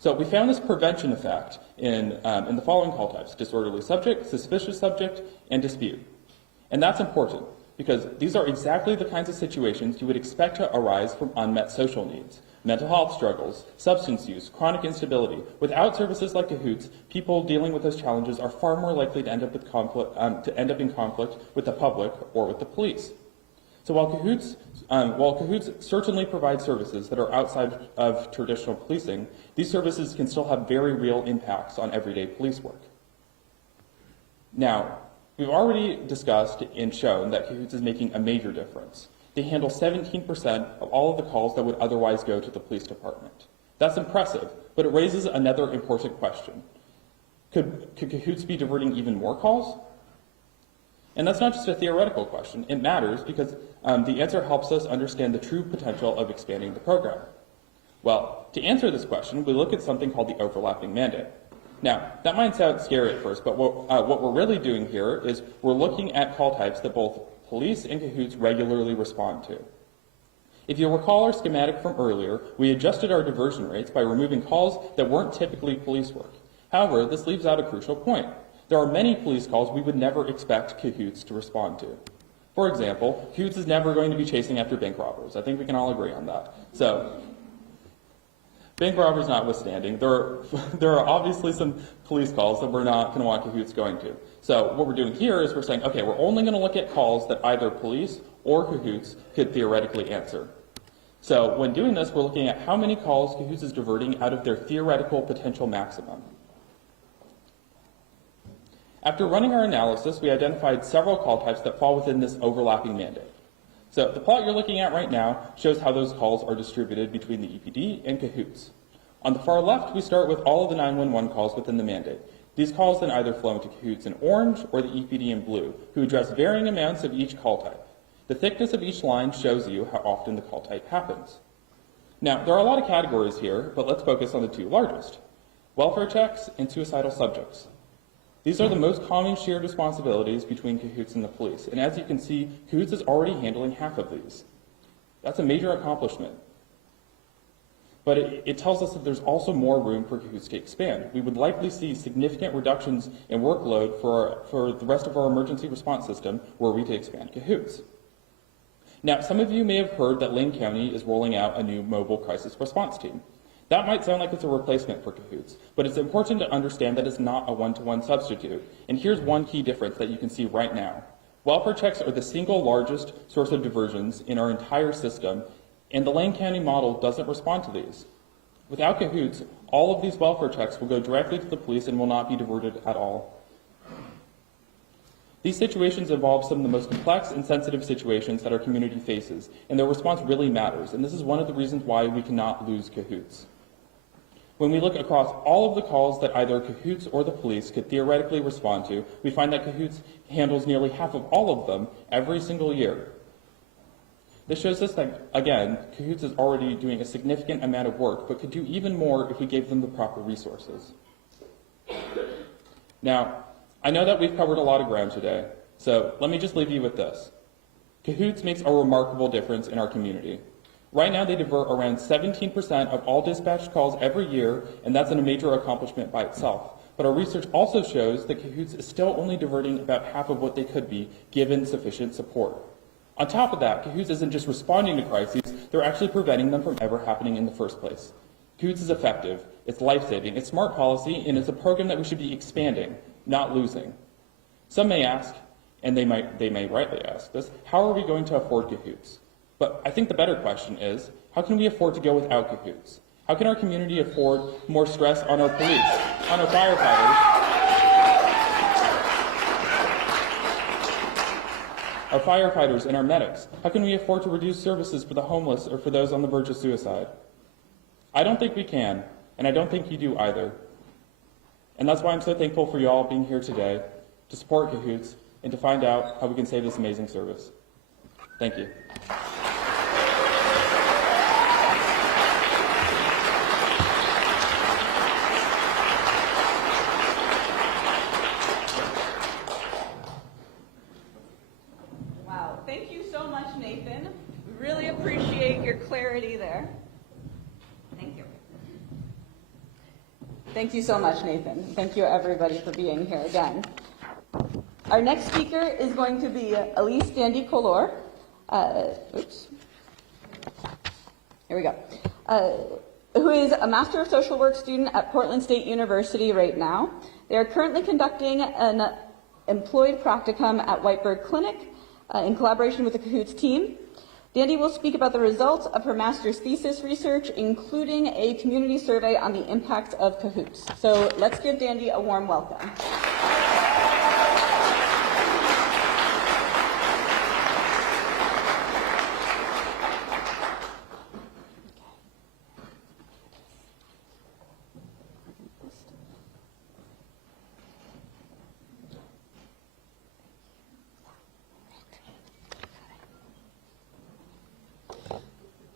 So we found this prevention effect in the following call types: disorderly subject, suspicious subject, and dispute. And that's important because these are exactly the kinds of situations you would expect to arise from unmet social needs. Mental health struggles, substance use, chronic instability. Without services like CAHOOTS, people dealing with those challenges are far more likely to end up in conflict with the public or with the police. So while CAHOOTS certainly provide services that are outside of traditional policing, these services can still have very real impacts on everyday police work. Now, we've already discussed and shown that CAHOOTS is making a major difference. They handle 17% of all of the calls that would otherwise go to the police department. That's impressive, but it raises another important question. Could CAHOOTS be diverting even more calls? And that's not just a theoretical question. It matters because the answer helps us understand the true potential of expanding the program. Well, to answer this question, we look at something called the overlapping mandate. Now, that might sound scary at first, but what we're really doing here is we're looking at call types that both police and CAHOOTS regularly respond to. If you'll recall our schematic from earlier, we adjusted our diversion rates by removing calls that weren't typically police work. However, this leaves out a crucial point. There are many police calls we would never expect CAHOOTS to respond to. For example, CAHOOTS is never going to be chasing after bank robbers. I think we can all agree on that. So, bank robbers notwithstanding, there are obviously some police calls that we're not going to want CAHOOTS going to. So what we're doing here is we're saying, okay, we're only going to look at calls that either police or CAHOOTS could theoretically answer. So when doing this, we're looking at how many calls CAHOOTS is diverting out of their theoretical potential maximum. After running our analysis, we identified several call types that fall within this overlapping mandate. So the plot you're looking at right now shows how those calls are distributed between the EPD and CAHOOTS. On the far left, we start with all of the 911 calls within the mandate. These calls then either flow into CAHOOTS in orange or the EPD in blue, who address varying amounts of each call type. The thickness of each line shows you how often the call type happens. Now, there are a lot of categories here, but let's focus on the two largest: welfare checks and suicidal subjects. These are the most common shared responsibilities between CAHOOTS and the police, and as you can see, CAHOOTS is already handling half of these. That's a major accomplishment. But it tells us that there's also more room for CAHOOTS to expand. We would likely see significant reductions in workload for the rest of our emergency response system were we to expand CAHOOTS. Now, some of you may have heard that Lane County is rolling out a new mobile crisis response team. That might sound like it's a replacement for CAHOOTS, but it's important to understand that it's not a one-to-one substitute. And here's one key difference that you can see right now. Welfare checks are the single largest source of diversions in our entire system, and the Lane County model doesn't respond to these. Without CAHOOTS, all of these welfare checks will go directly to the police and will not be diverted at all. These situations involve some of the most complex and sensitive situations that our community faces, and their response really matters, and this is one of the reasons why we cannot lose CAHOOTS. When we look across all of the calls that either CAHOOTS or the police could theoretically respond to, we find that CAHOOTS handles nearly half of all of them every single year. This shows us that, again, CAHOOTS is already doing a significant amount of work, but could do even more if we gave them the proper resources. Now, I know that we've covered a lot of ground today, so let me just leave you with this. CAHOOTS makes a remarkable difference in our community. Right now, they divert around 17% of all dispatched calls every year, and that's a major accomplishment by itself. But our research also shows that CAHOOTS is still only diverting about half of what they could be, given sufficient support. On top of that, CAHOOTS isn't just responding to crises, they're actually preventing them from ever happening in the first place. CAHOOTS is effective, it's life-saving, it's smart policy, and it's a program that we should be expanding, not losing. Some may ask, and they may rightly ask this, how are we going to afford CAHOOTS? But I think the better question is, how can we afford to go without CAHOOTS? How can our community afford more stress on our police, on our firefighters and our medics? How can we afford to reduce services for the homeless or for those on the verge of suicide? I don't think we can, and I don't think you do either. And that's why I'm so thankful for you all being here today to support CAHOOTS and to find out how we can save this amazing service. Thank you. Wow, thank you so much, Nathan. We really appreciate your clarity there. Thank you. Thank you so much, Nathan. Thank you, everybody, for being here again. Our next speaker is going to be Elise Dandy-Color. Oops. Here we go. Who is a Master of Social Work student at Portland State University right now. They are currently conducting an employed practicum at Whitebird Clinic in collaboration with the CAHOOTS team. Dandy will speak about the results of her master's thesis research, including a community survey on the impacts of CAHOOTS. So let's give Dandy a warm welcome.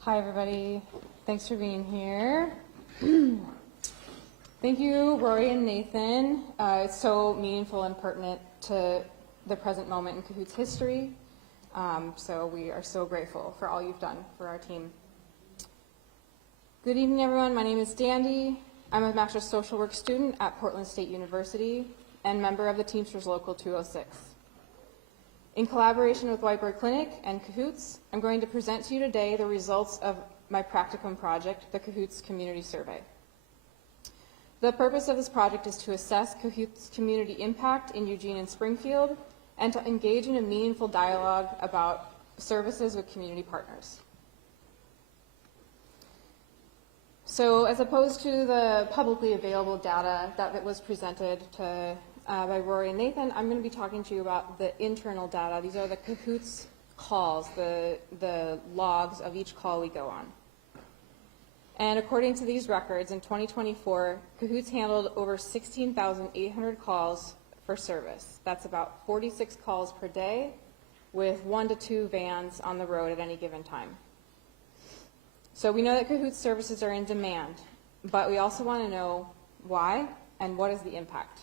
Hi, everybody. Thanks for being here. Thank you, Rory and Nathan. It's so meaningful and pertinent to the present moment in CAHOOTS history. So we are so grateful for all you've done for our team. Good evening, everyone. My name is Dandy. I'm a Master of Social Work student at Portland State University and member of the Teamsters Local 206. In collaboration with Whitebird Clinic and CAHOOTS, I'm going to present to you today the results of my practicum project, the CAHOOTS Community Survey. The purpose of this project is to assess CAHOOTS community impact in Eugene and Springfield and to engage in a meaningful dialogue about services with community partners. So as opposed to the publicly available data that was presented by Rory and Nathan, I'm going to be talking to you about the internal data. These are the CAHOOTS calls, the logs of each call we go on. And according to these records, in 2024, CAHOOTS handled over 16,800 calls for service. That's about 46 calls per day with 1 to 2 vans on the road at any given time. So we know that CAHOOTS services are in demand, but we also want to know why and what is the impact.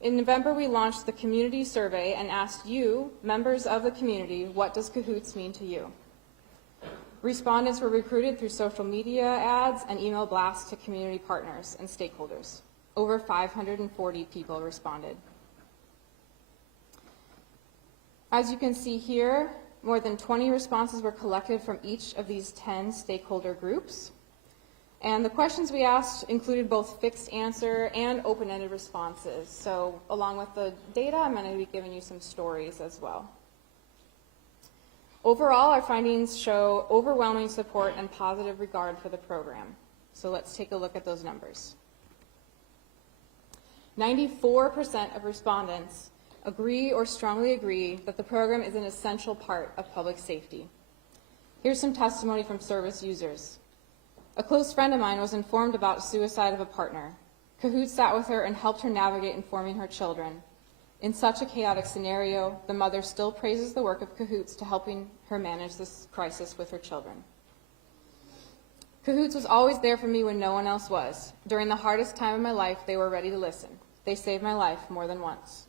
In November, we launched the community survey and asked you, members of the community, what does CAHOOTS mean to you? Respondents were recruited through social media ads and email blasts to community partners and stakeholders. Over 540 people responded. As you can see here, more than 20 responses were collected from each of these 10 stakeholder groups. And the questions we asked included both fixed answer and open-ended responses. So along with the data, I'm going to be giving you some stories as well. Overall, our findings show overwhelming support and positive regard for the program. So let's take a look at those numbers. 94% of respondents agree or strongly agree that the program is an essential part of public safety. Here's some testimony from service users. A close friend of mine was informed about suicide of a partner. CAHOOTS sat with her and helped her navigate informing her children. In such a chaotic scenario, the mother still praises the work of CAHOOTS to helping her manage this crisis with her children. CAHOOTS was always there for me when no one else was. During the hardest time of my life, they were ready to listen. They saved my life more than once.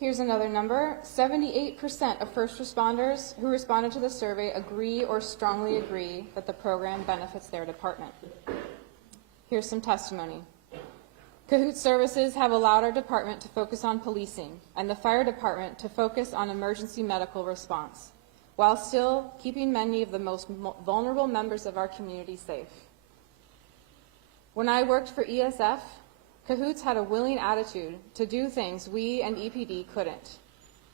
Here's another number. 78% of first responders who responded to the survey agree or strongly agree that the program benefits their department. Here's some testimony. CAHOOTS services have allowed our department to focus on policing and the fire department to focus on emergency medical response, while still keeping many of the most vulnerable members of our community safe. When I worked for ESF, CAHOOTS had a willing attitude to do things we and EPD couldn't.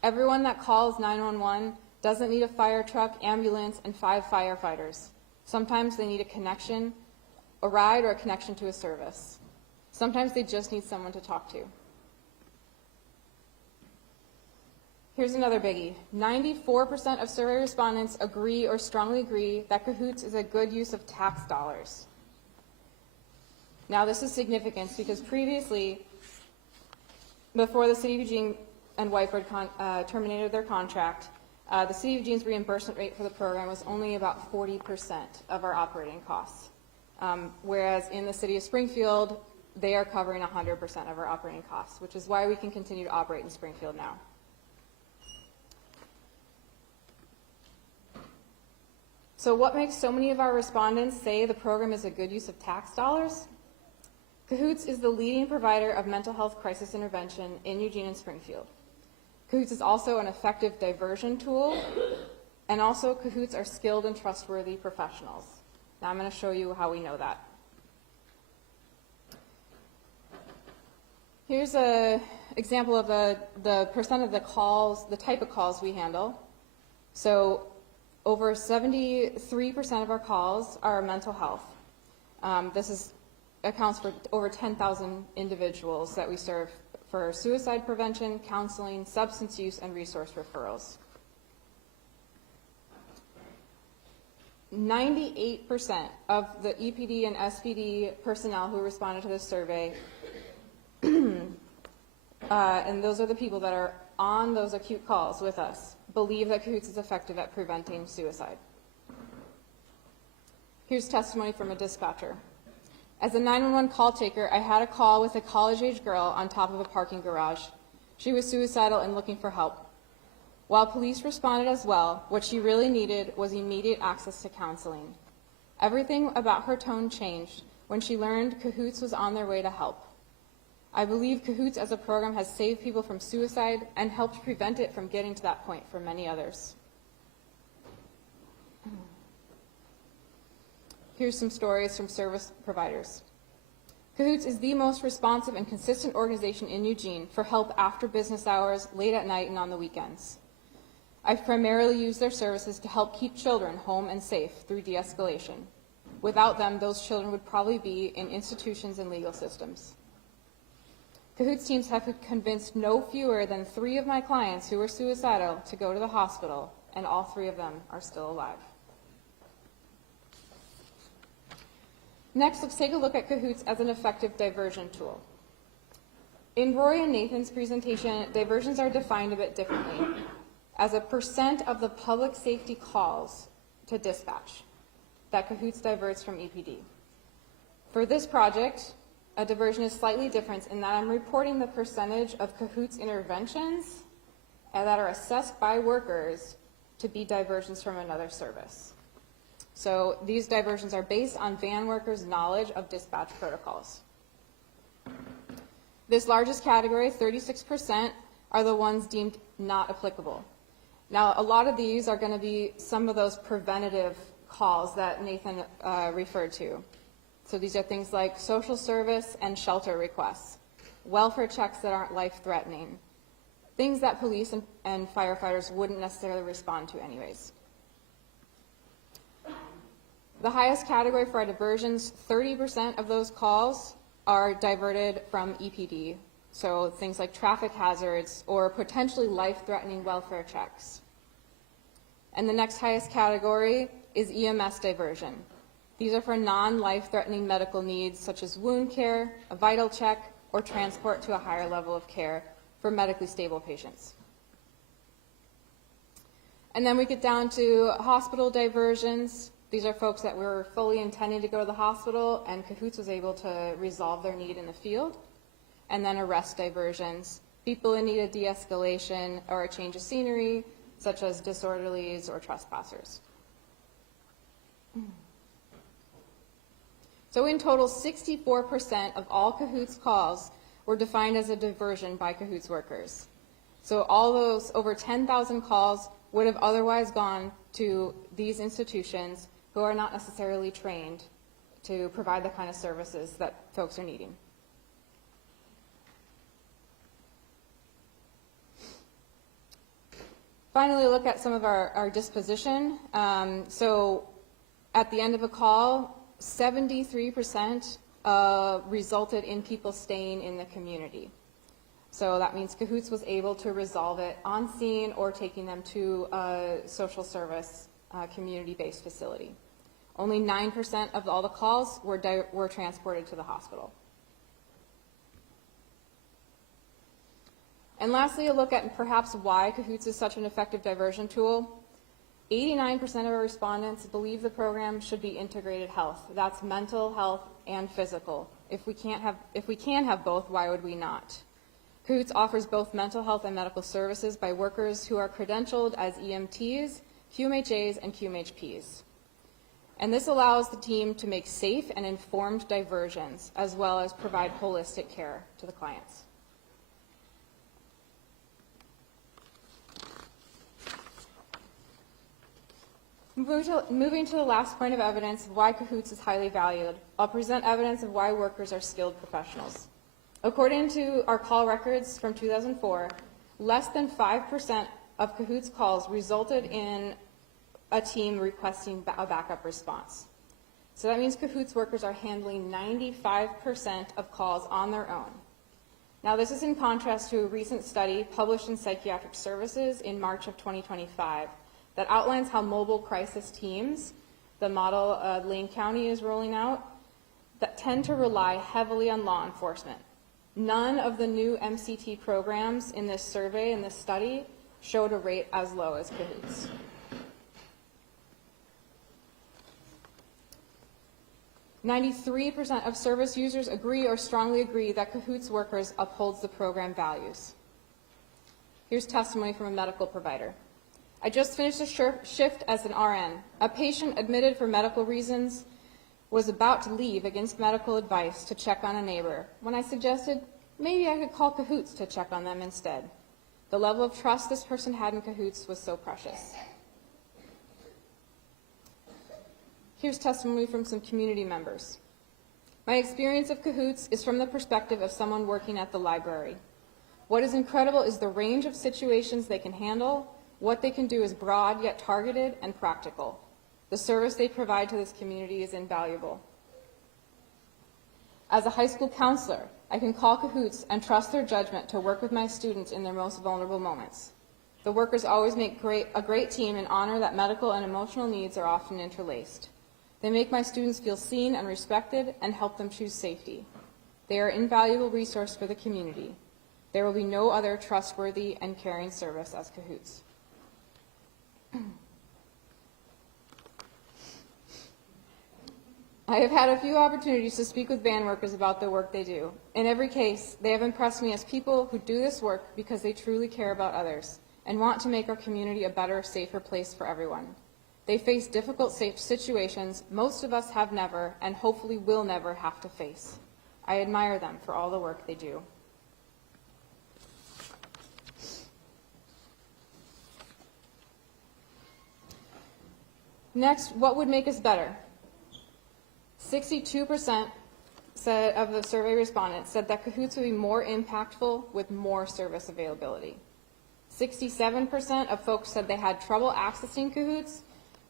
Everyone that calls 911 doesn't need a fire truck, ambulance, and 5 firefighters. Sometimes they need a connection, a ride, or a connection to a service. Sometimes they just need someone to talk to. Here's another biggie. 94% of survey respondents agree or strongly agree that CAHOOTS is a good use of tax dollars. Now, this is significant because previously, before the City of Eugene and Whitebird terminated their contract, the City of Eugene's reimbursement rate for the program was only about 40% of our operating costs, whereas in the City of Springfield, they are covering 100% of our operating costs, which is why we can continue to operate in Springfield now. So what makes so many of our respondents say the program is a good use of tax dollars? CAHOOTS is the leading provider of mental health crisis intervention in Eugene and Springfield. CAHOOTS is also an effective diversion tool, and also CAHOOTS are skilled and trustworthy professionals. Now I'm going to show you how we know that. Here's an example of the percent of the calls, the type of calls we handle. So over 73% of our calls are mental health. This accounts for over 10,000 individuals that we serve for suicide prevention, counseling, substance use, and resource referrals. 98% of the EPD and SPD personnel who responded to this survey, and those are the people that are on those acute calls with us, believe that CAHOOTS is effective at preventing suicide. Here's testimony from a dispatcher. As a 911 call taker, I had a call with a college-age girl on top of a parking garage. She was suicidal and looking for help. While police responded as well, what she really needed was immediate access to counseling. Everything about her tone changed when she learned CAHOOTS was on their way to help. I believe CAHOOTS as a program has saved people from suicide and helped prevent it from getting to that point for many others. Here's some stories from service providers. CAHOOTS is the most responsive and consistent organization in Eugene for help after business hours, late at night, and on the weekends. I've primarily used their services to help keep children home and safe through de-escalation. Without them, those children would probably be in institutions and legal systems. CAHOOTS teams have convinced no fewer than 3 of my clients who were suicidal to go to the hospital, and all 3 of them are still alive. Next, let's take a look at CAHOOTS as an effective diversion tool. In Roy and Nathan's presentation, diversions are defined a bit differently, as a percent of the public safety calls to dispatch that CAHOOTS diverts from EPD. For this project, a diversion is slightly different in that I'm reporting the percentage of CAHOOTS interventions that are assessed by workers to be diversions from another service. So these diversions are based on van workers' knowledge of dispatch protocols. This largest category, 36%, are the ones deemed not applicable. Now, a lot of these are going to be some of those preventative calls that Nathan referred to. So these are things like social service and shelter requests, welfare checks that aren't life-threatening, things that police and firefighters wouldn't necessarily respond to anyways. The highest category for our diversions, 30% of those calls are diverted from EPD. So things like traffic hazards or potentially life-threatening welfare checks. And the next highest category is EMS diversion. These are for non-life-threatening medical needs such as wound care, a vital check, or transport to a higher level of care for medically stable patients. And then we get down to hospital diversions. These are folks that were fully intending to go to the hospital, and CAHOOTS was able to resolve their need in the field. And then arrest diversions, people in need of de-escalation or a change of scenery, such as disorderlies or trespassers. So in total, 64% of all CAHOOTS calls were defined as a diversion by CAHOOTS workers. So all those over 10,000 calls would have otherwise gone to these institutions who are not necessarily trained to provide the kind of services that folks are needing. Finally, look at some of our disposition. So at the end of a call, 73% resulted in people staying in the community. So that means CAHOOTS was able to resolve it on scene or taking them to a social service community-based facility. Only 9% of all the calls were transported to the hospital. And lastly, a look at perhaps why CAHOOTS is such an effective diversion tool. 89% of our respondents believe the program should be integrated health. That's mental health and physical. If we can have both, why would we not? CAHOOTS offers both mental health and medical services by workers who are credentialed as EMTs, QMHAs, and QMHPs. and this allows the team to make safe and informed diversions, as well as provide holistic care to the clients. Moving to the last point of evidence of why CAHOOTS is highly valued, I'll present evidence of why workers are skilled professionals. According to our call records from 2004, less than 5% of CAHOOTS calls resulted in a team requesting a backup response. So that means CAHOOTS workers are handling 95% of calls on their own. Now, this is in contrast to a recent study published in Psychiatric Services in March of 2025 that outlines how mobile crisis teams, the model Lane County is rolling out, that tend to rely heavily on law enforcement. None of the new MCT programs in this survey, in this study, showed a rate as low as CAHOOTS. "93% of service users agree or strongly agree that CAHOOTS workers upholds the program values." Here's testimony from a medical provider. "I just finished a shift as an RN. A patient admitted for medical reasons was about to leave against medical advice to check on a neighbor when I suggested maybe I could call CAHOOTS to check on them instead. The level of trust this person had in CAHOOTS was so precious." Here's testimony from some community members. "My experience of CAHOOTS is from the perspective of someone working at the library. What is incredible is the range of situations they can handle. What they can do is broad yet targeted and practical. The service they provide to this community is invaluable. As a high school counselor, I can call CAHOOTS and trust their judgment to work with my students in their most vulnerable moments. The workers always make a great team and honor that medical and emotional needs are often interlaced. They make my students feel seen and respected and help them choose safety. They are an invaluable resource for the community. There will be no other trustworthy and caring service as CAHOOTS." I have had a few opportunities to speak with van workers about the work they do. In every case, they have impressed me as people who do this work because they truly care about others and want to make our community a better, safer place for everyone. They face difficult situations most of us have never and hopefully will never have to face. I admire them for all the work they do. Next, what would make us better? 62% of the survey respondents said that CAHOOTS would be more impactful with more service availability. 67% of folks said they had trouble accessing CAHOOTS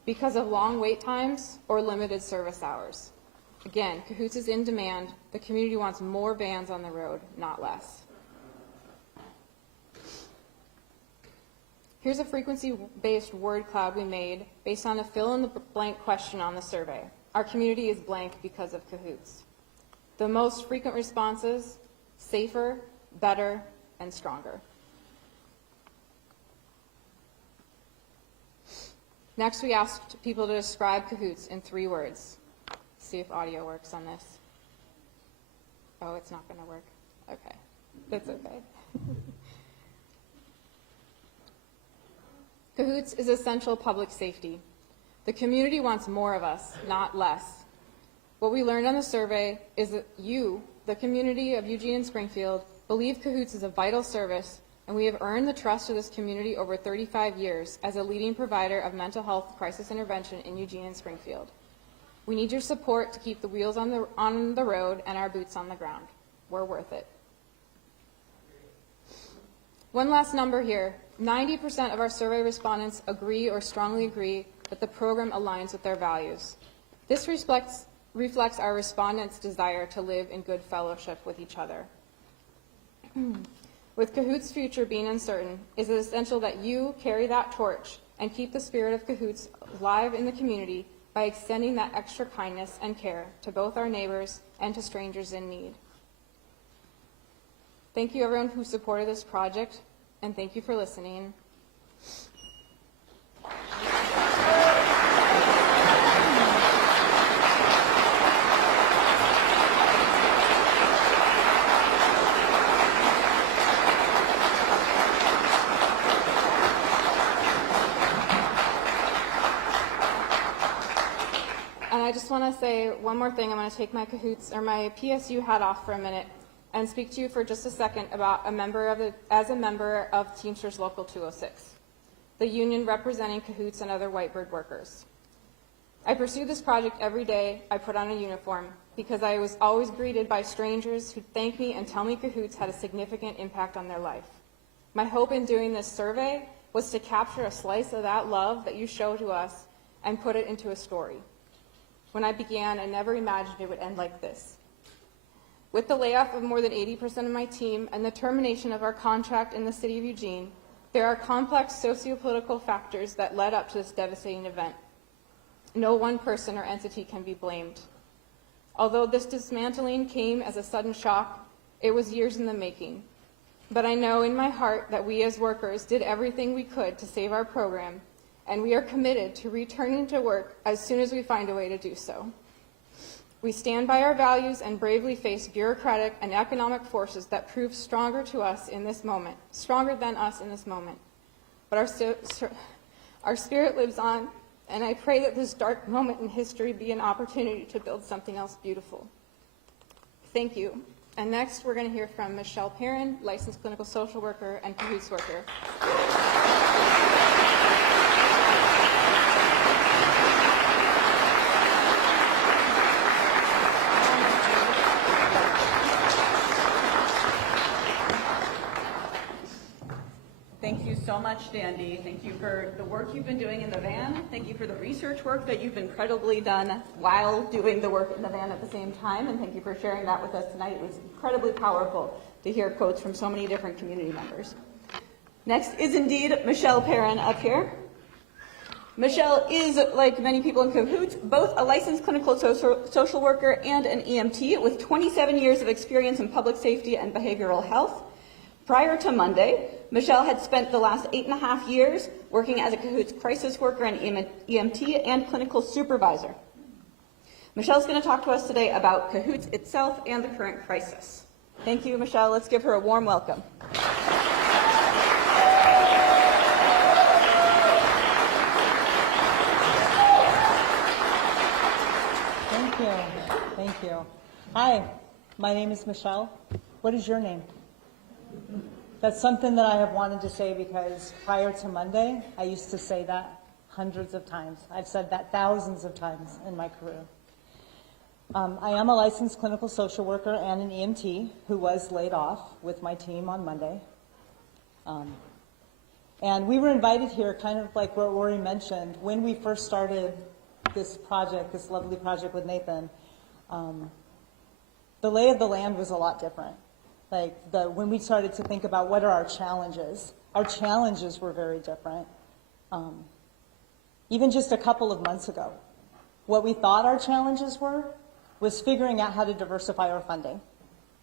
because of long wait times or limited service hours. Again, CAHOOTS is in demand. The community wants more vans on the road, not less. Here's a frequency-based word cloud we made based on a fill-in-the-blank question on the survey. Our community is blank because of CAHOOTS. The most frequent responses: safer, better, and stronger. Next, we asked people to describe CAHOOTS in 3 words. See if audio works on this. Oh, it's not going to work. Okay, that's okay. CAHOOTS is essential public safety. The community wants more of us, not less. What we learned on the survey is that you, the community of Eugene and Springfield, believe CAHOOTS is a vital service, and we have earned the trust of this community over 35 years as a leading provider of mental health crisis intervention in Eugene and Springfield. We need your support to keep the wheels on the road and our boots on the ground. We're worth it. One last number here. 90% of our survey respondents agree or strongly agree that the program aligns with their values. This reflects our respondents' desire to live in good fellowship with each other. With CAHOOTS' future being uncertain, it is essential that you carry that torch and keep the spirit of CAHOOTS alive in the community by extending that extra kindness and care to both our neighbors and to strangers in need. Thank you everyone who supported this project, and thank you for listening. And I just want to say one more thing. I'm going to take my CAHOOTS or my PSU hat off for a minute and speak to you for just a second about as a member of Teamsters Local 206, the union representing CAHOOTS and other whitebird workers. I pursue this project every day I put on a uniform because I was always greeted by strangers who thank me and tell me CAHOOTS had a significant impact on their life. My hope in doing this survey was to capture a slice of that love that you show to us and put it into a story. When I began, I never imagined it would end like this. With the layoff of more than 80% of my team and the termination of our contract in the city of Eugene, there are complex socio-political factors that led up to this devastating event. No one person or entity can be blamed. Although this dismantling came as a sudden shock, it was years in the making. But I know in my heart that we as workers did everything we could to save our program, and we are committed to returning to work as soon as we find a way to do so. We stand by our values and bravely face bureaucratic and economic forces that prove stronger to us in this moment, stronger than us in this moment. But our spirit lives on, and I pray that this dark moment in history be an opportunity to build something else beautiful. Thank you. And next, we're going to hear from Michelle Perrin, licensed clinical social worker and CAHOOTS worker. Thank you so much, Dandy. Thank you for the work you've been doing in the van. Thank you for the research work that you've incredibly done while doing the work in the van at the same time. And thank you for sharing that with us tonight. It was incredibly powerful to hear quotes from so many different community members. Next is indeed Michelle Perrin up here. Michelle is, like many people in CAHOOTS, both a licensed clinical social worker and an EMT with 27 years of experience in public safety and behavioral health. Prior to Monday, Michelle had spent the last 8.5 years working as a CAHOOTS crisis worker and EMT and clinical supervisor. Michelle's going to talk to us today about CAHOOTS itself and the current crisis. Thank you, Michelle. Let's give her a warm welcome. Thank you. Thank you. Hi, my name is Michelle. What is your name? That's something that I have wanted to say because prior to Monday, I used to say that hundreds of times. I've said that thousands of times in my career. I am a licensed clinical social worker and an EMT who was laid off with my team on Monday. And we were invited here, kind of like what Rory mentioned, when we first started this project, this lovely project with Nathan, the lay of the land was a lot different. When we started to think about what are our challenges were very different. Even just a couple of months ago, what we thought our challenges were was figuring out how to diversify our funding,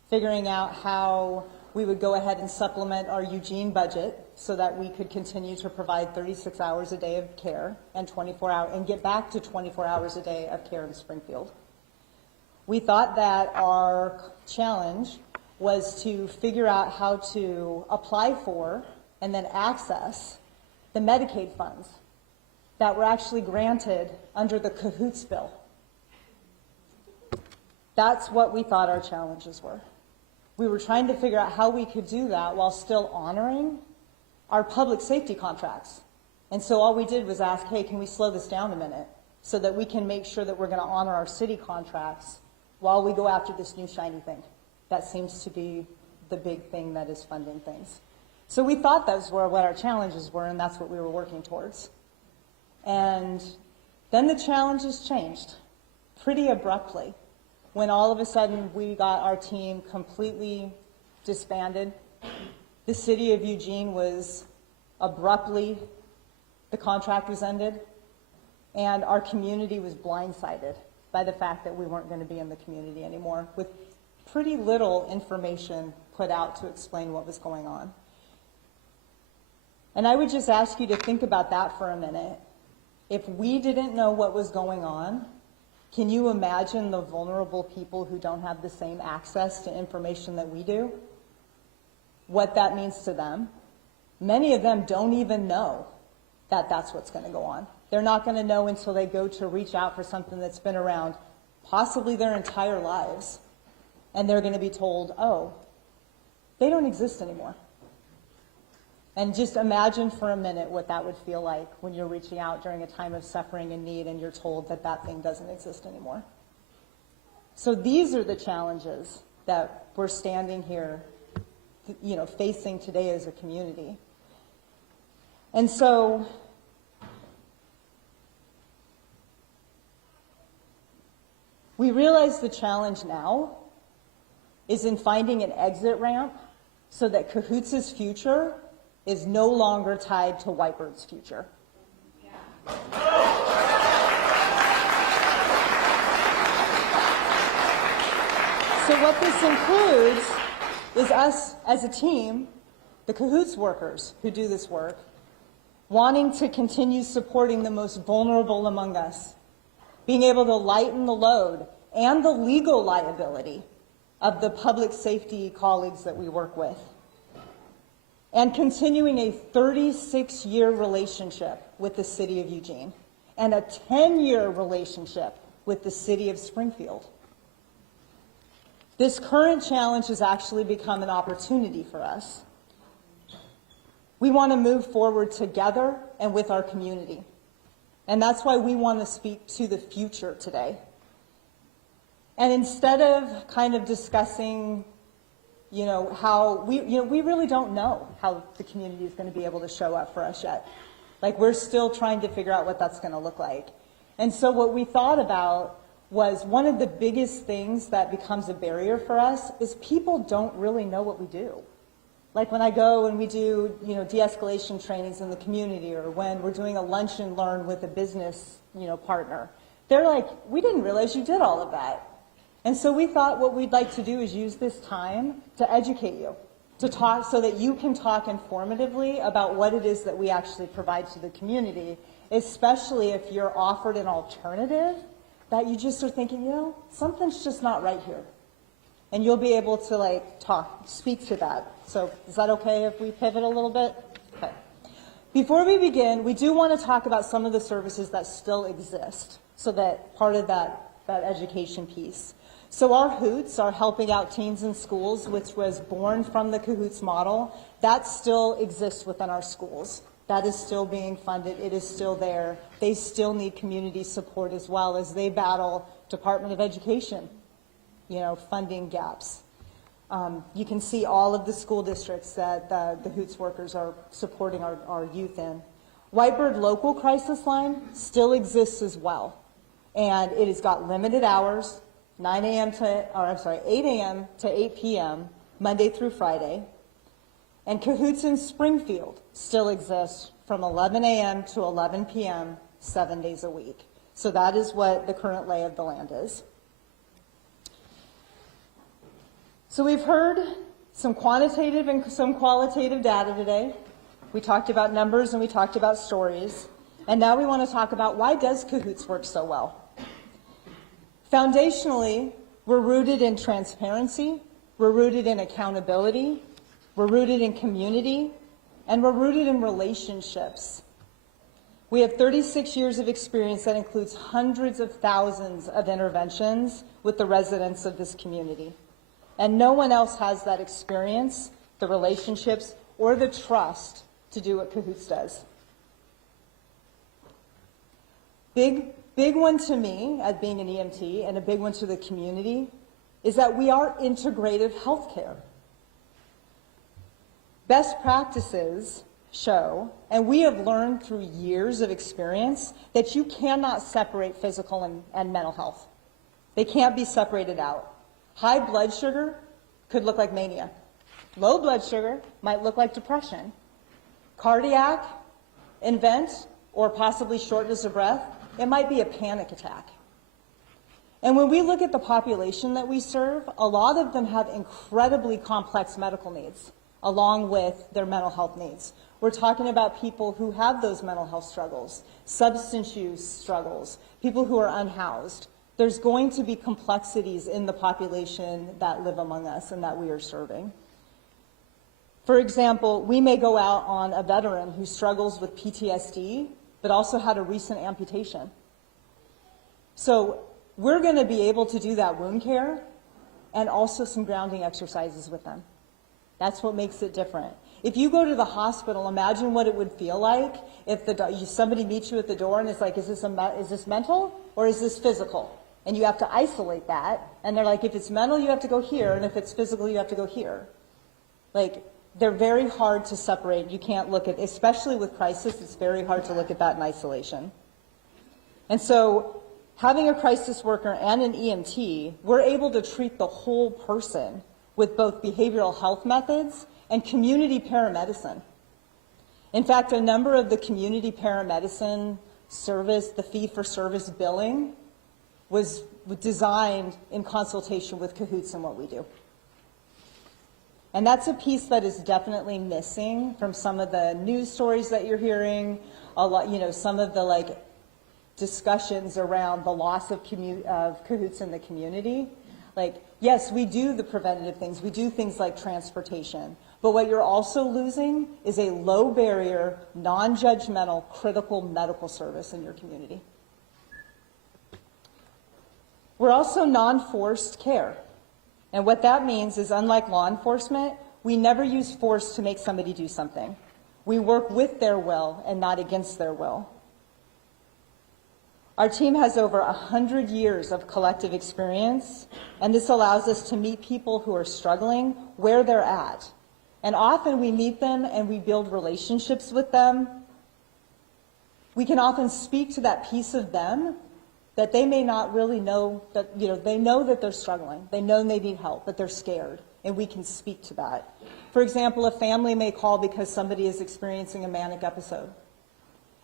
figuring out how we would go ahead and supplement our Eugene budget so that we could continue to provide 36 hours a day of care and 24 hours and get back to 24 hours a day of care in Springfield. We thought that our challenge was to figure out how to apply for and then access the Medicaid funds that were actually granted under the CAHOOTS bill. That's what we thought our challenges were. We were trying to figure out how we could do that while still honoring our public safety contracts. And so all we did was ask, hey, can we slow this down a minute so that we can make sure that we're going to honor our city contracts while we go after this new shiny thing? That seems to be the big thing that is funding things. So we thought those were what our challenges were, and that's what we were working towards. And then the challenges changed pretty abruptly when all of a sudden we got our team completely disbanded. The city of Eugene was abruptly, the contract was ended, and our community was blindsided by the fact that we weren't going to be in the community anymore, with pretty little information put out to explain what was going on. And I would just ask you to think about that for a minute. If we didn't know what was going on, can you imagine the vulnerable people who don't have the same access to information that we do? What that means to them? Many of them don't even know that that's what's going to go on. They're not going to know until they go to reach out for something that's been around possibly their entire lives. And they're going to be told, oh, they don't exist anymore. And just imagine for a minute what that would feel like when you're reaching out during a time of suffering and need and you're told that that thing doesn't exist anymore. So these are the challenges that we're standing here, facing today as a community. And so we realize the challenge now is in finding an exit ramp so that CAHOOTS' future is no longer tied to Whitebird's future. So what this includes is us as a team, the CAHOOTS workers who do this work, wanting to continue supporting the most vulnerable among us, being able to lighten the load and the legal liability of the public safety colleagues that we work with, and continuing a 36-year relationship with the city of Eugene and a 10-year relationship with the city of Springfield. This current challenge has actually become an opportunity for us. We want to move forward together and with our community. And that's why we want to speak to the future today. And instead of kind of discussing, how we really don't know how the community is going to be able to show up for us yet. Like, we're still trying to figure out what that's going to look like. And so what we thought about was one of the biggest things that becomes a barrier for us is people don't really know what we do. Like when I go and we do, de-escalation trainings in the community, or when we're doing a lunch and learn with a business, partner, they're like, we didn't realize you did all of that. And so we thought what we'd like to do is use this time to educate you, to talk so that you can talk informatively about what it is that we actually provide to the community, especially if you're offered an alternative that you just are thinking, something's just not right here. And you'll be able to speak to that. So is that okay if we pivot a little bit? Okay. Before we begin, we do want to talk about some of the services that still exist, so that part of that education piece. So our HOOTS, our Helping Out Teens in Schools, which was born from the CAHOOTS model, that still exists within our schools. That is still being funded. It is still there. They still need community support as well as they battle Department of Education, funding gaps. You can see all of the school districts that the HOOTS workers are supporting our youth in. Whitebird Local Crisis Line still exists as well. And it has got limited hours, 8 a.m. to 8 p.m., Monday through Friday. And CAHOOTS in Springfield still exists from 11 a.m. to 11 p.m., 7 days a week. So that is what the current lay of the land is. So we've heard some quantitative and some qualitative data today. We talked about numbers and we talked about stories. And now we want to talk about, why does CAHOOTS work so well? Foundationally, we're rooted in transparency, we're rooted in accountability, we're rooted in community, and we're rooted in relationships. We have 36 years of experience that includes hundreds of thousands of interventions with the residents of this community. And no one else has that experience, the relationships, or the trust to do what CAHOOTS does. Big one to me, as being an EMT, and a big one to the community, is that we are integrative healthcare. Best practices show, and we have learned through years of experience, that you cannot separate physical and mental health. They can't be separated out. High blood sugar could look like mania. Low blood sugar might look like depression. Cardiac event, or possibly shortness of breath, it might be a panic attack. And when we look at the population that we serve, a lot of them have incredibly complex medical needs, along with their mental health needs. We're talking about people who have those mental health struggles, substance use struggles, people who are unhoused. There's going to be complexities in the population that live among us and that we are serving. For example, we may go out on a veteran who struggles with PTSD but also had a recent amputation. So we're going to be able to do that wound care and also some grounding exercises with them. That's what makes it different. If you go to the hospital, imagine what it would feel like if somebody meets you at the door and it's like, is this mental or is this physical? And you have to isolate that. And they're like, if it's mental, you have to go here. And if it's physical, you have to go here. Like, they're very hard to separate. You can't look at, especially with crisis, it's very hard to look at that in isolation. And so having a crisis worker and an EMT, we're able to treat the whole person with both behavioral health methods and community paramedicine. In fact, a number of the community paramedicine service, the fee-for-service billing, was designed in consultation with CAHOOTS and what we do. And that's a piece that is definitely missing from some of the news stories that you're hearing, a lot, some of the discussions around the loss of CAHOOTS in the community. Yes, we do the preventative things. We do things like transportation. But what you're also losing is a low barrier, non-judgmental, critical medical service in your community. We're also non-forced care. And what that means is, unlike law enforcement, we never use force to make somebody do something. We work with their will and not against their will. Our team has over 100 years of collective experience, and this allows us to meet people who are struggling where they're at. And often we meet them and we build relationships with them. We can often speak to that piece of them that they may not really know, that they know that they're struggling. They know they need help, but they're scared, and we can speak to that. For example, a family may call because somebody is experiencing a manic episode.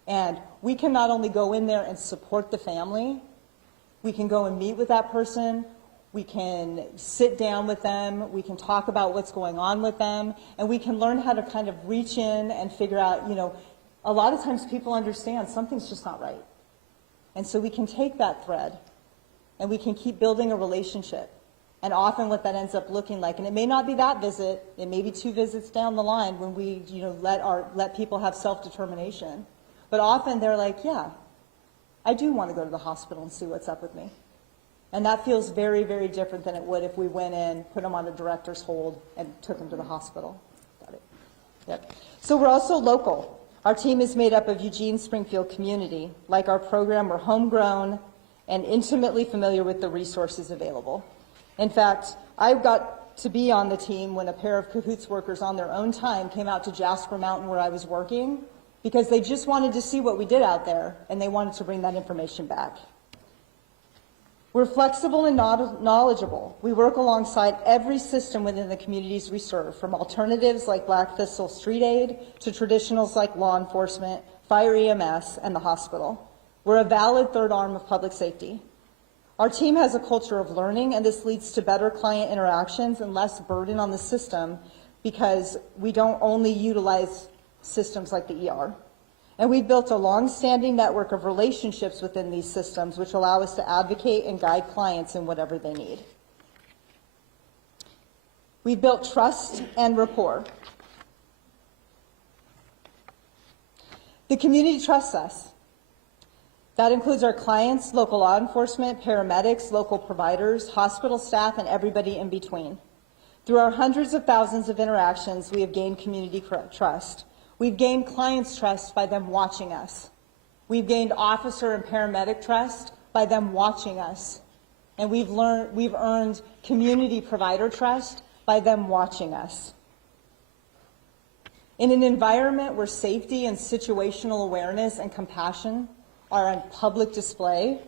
And we can not only go in there and support the family, we can go and meet with that person, we can sit down with them, we can talk about what's going on with them, and we can learn how to kind of reach in and figure out, a lot of times people understand something's just not right. And so we can take that thread and we can keep building a relationship. And often what that ends up looking like, and it may not be that visit, it may be 2 visits down the line when we let people have self-determination. But often they're like, yeah, I do want to go to the hospital and see what's up with me. And that feels very, very different than it would if we went in, put them on a director's hold, and took them to the hospital. Got it. Yep. So we're also local. Our team is made up of Eugene Springfield community. Like our program, we're homegrown and intimately familiar with the resources available. In fact, I got to be on the team when a pair of CAHOOTS workers on their own time came out to Jasper Mountain where I was working because they just wanted to see what we did out there and they wanted to bring that information back. We're flexible and knowledgeable. We work alongside every system within the communities we serve, from alternatives like Black Thistle Street Aid to traditionals like law enforcement, fire EMS, and the hospital. We're a valid third arm of public safety. Our team has a culture of learning, and this leads to better client interactions and less burden on the system because we don't only utilize systems like the ER. And we've built a long-standing network of relationships within these systems which allow us to advocate and guide clients in whatever they need. We've built trust and rapport. The community trusts us. That includes our clients, local law enforcement, paramedics, local providers, hospital staff, and everybody in between. Through our hundreds of thousands of interactions, we have gained community trust. We've gained clients' trust by them watching us. We've gained officer and paramedic trust by them watching us. And we've earned community provider trust by them watching us. In an environment where safety and situational awareness and compassion are on public display,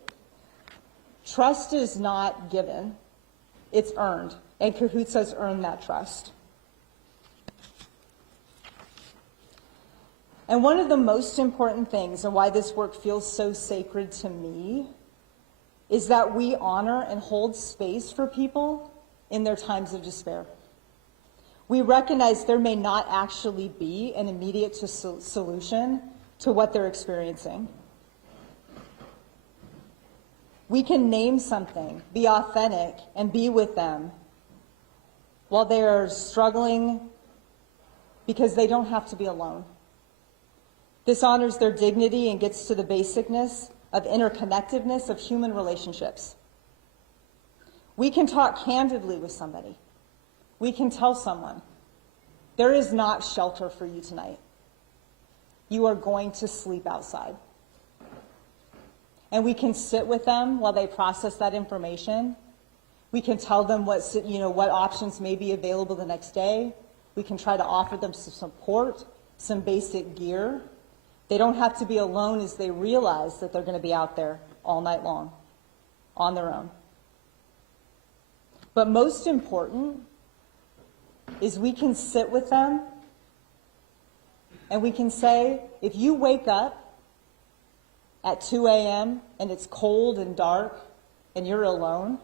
trust is not given, it's earned, and CAHOOTS has earned that trust. And one of the most important things, and why this work feels so sacred to me, is that we honor and hold space for people in their times of despair. We recognize there may not actually be an immediate solution to what they're experiencing. We can name something, be authentic, and be with them while they are struggling because they don't have to be alone. This honors their dignity and gets to the basicness of interconnectedness of human relationships. We can talk candidly with somebody. We can tell someone, there is not shelter for you tonight. You are going to sleep outside. And we can sit with them while they process that information. We can tell them what options may be available the next day. We can try to offer them some support, some basic gear. They don't have to be alone as they realize that they're going to be out there all night long on their own. But most important is we can sit with them and we can say, if you wake up at 2 a.m. and it's cold and dark and you're alone,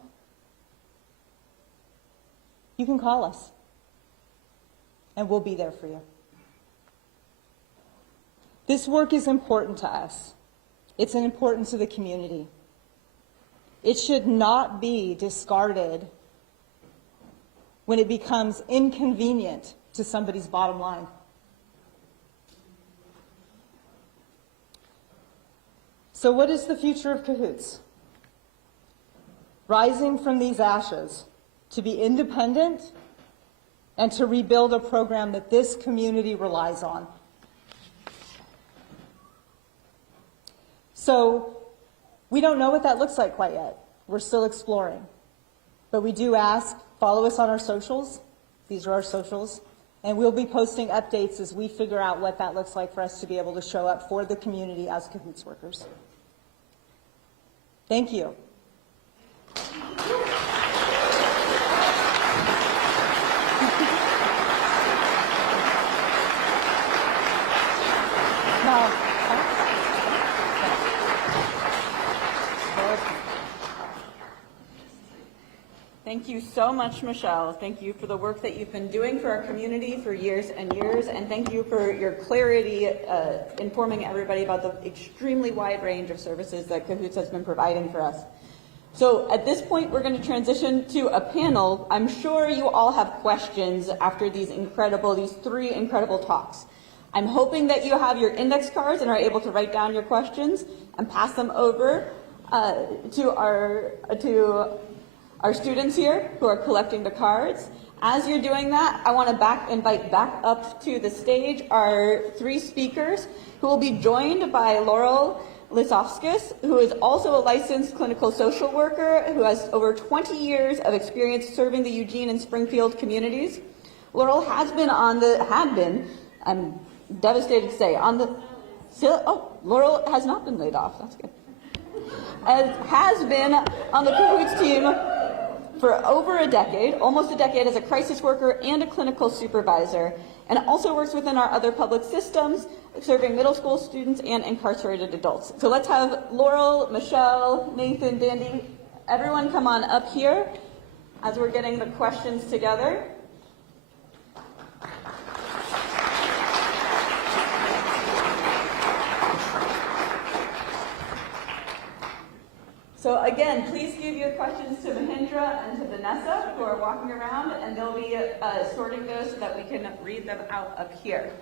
you can call us and we'll be there for you. This work is important to us. It's important to the community. It should not be discarded when it becomes inconvenient to somebody's bottom line. So what is the future of CAHOOTS? Rising from these ashes to be independent and to rebuild a program that this community relies on. So we don't know what that looks like quite yet. We're still exploring. But we do ask, follow us on our socials. These are our socials. And we'll be posting updates as we figure out what that looks like for us to be able to show up for the community as CAHOOTS workers. Thank you. Thank you so much, Michelle. Thank you for the work that you've been doing for our community for years and years, and thank you for your clarity informing everybody about the extremely wide range of services that CAHOOTS has been providing for us. So at this point, we're going to transition to a panel. I'm sure you all have questions after these three incredible talks. I'm hoping that you have your index cards and are able to write down your questions and pass them over to our students here who are collecting the cards. As you're doing that, I want to invite back up to the stage our three speakers who will be joined by Laurel Lisofskis, who is also a licensed clinical social worker who has over 20 years of experience serving the Eugene and Springfield communities. Laurel I'm devastated to say, Laurel has not been laid off, that's good. Has been on the CAHOOTS team for over a decade, almost a decade, as a crisis worker and a clinical supervisor, and also works within our other public systems, serving middle school students and incarcerated adults. So let's have Laurel, Michelle, Nathan, Dandy, everyone come on up here as we're getting the questions together. So again, please give your questions to Mahindra and to Vanessa, who are walking around, and they'll be sorting those so that we can read them out up here.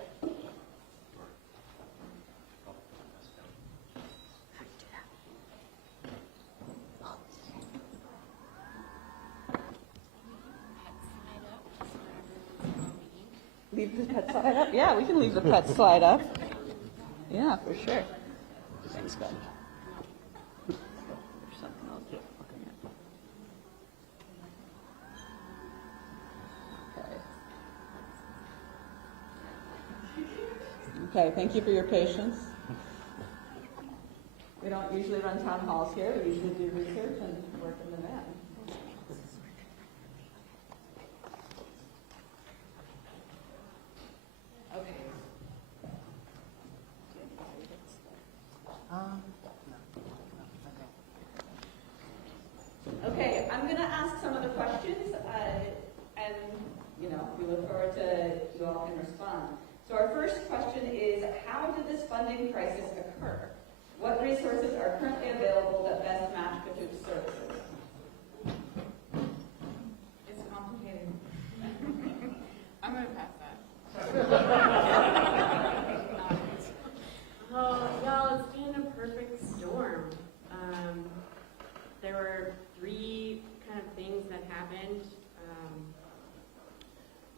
Leave the pet slide up? Yeah, we can leave the pet slide up. Yeah, for sure. Thanks, God. Okay, thank you for your patience. We don't usually run town halls here. We usually do research and work in the van. Okay, I'm going to ask some of the questions, and we look forward to you all can respond. So our first question is, how did this funding crisis occur? What resources are currently available that best match CAHOOTS services? It's complicated. I'm going to pass that. there were three kind of things that happened.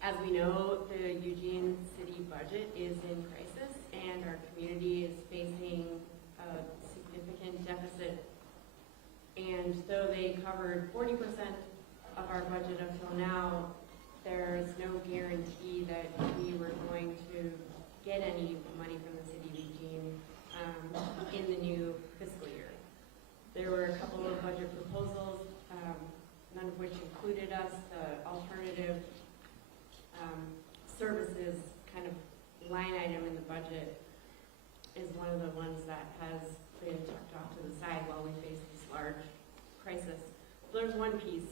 As we know, the Eugene city budget is in crisis, and our community is facing a significant deficit. And though they covered 40% of our budget up till now, there's no guarantee that we were going to get any money from the city of Eugene in the new fiscal year. There were a couple of budget proposals, none of which included us. The alternative services kind of line item in the budget is one of the ones that has been tucked off to the side while we face this large crisis. So there's one piece.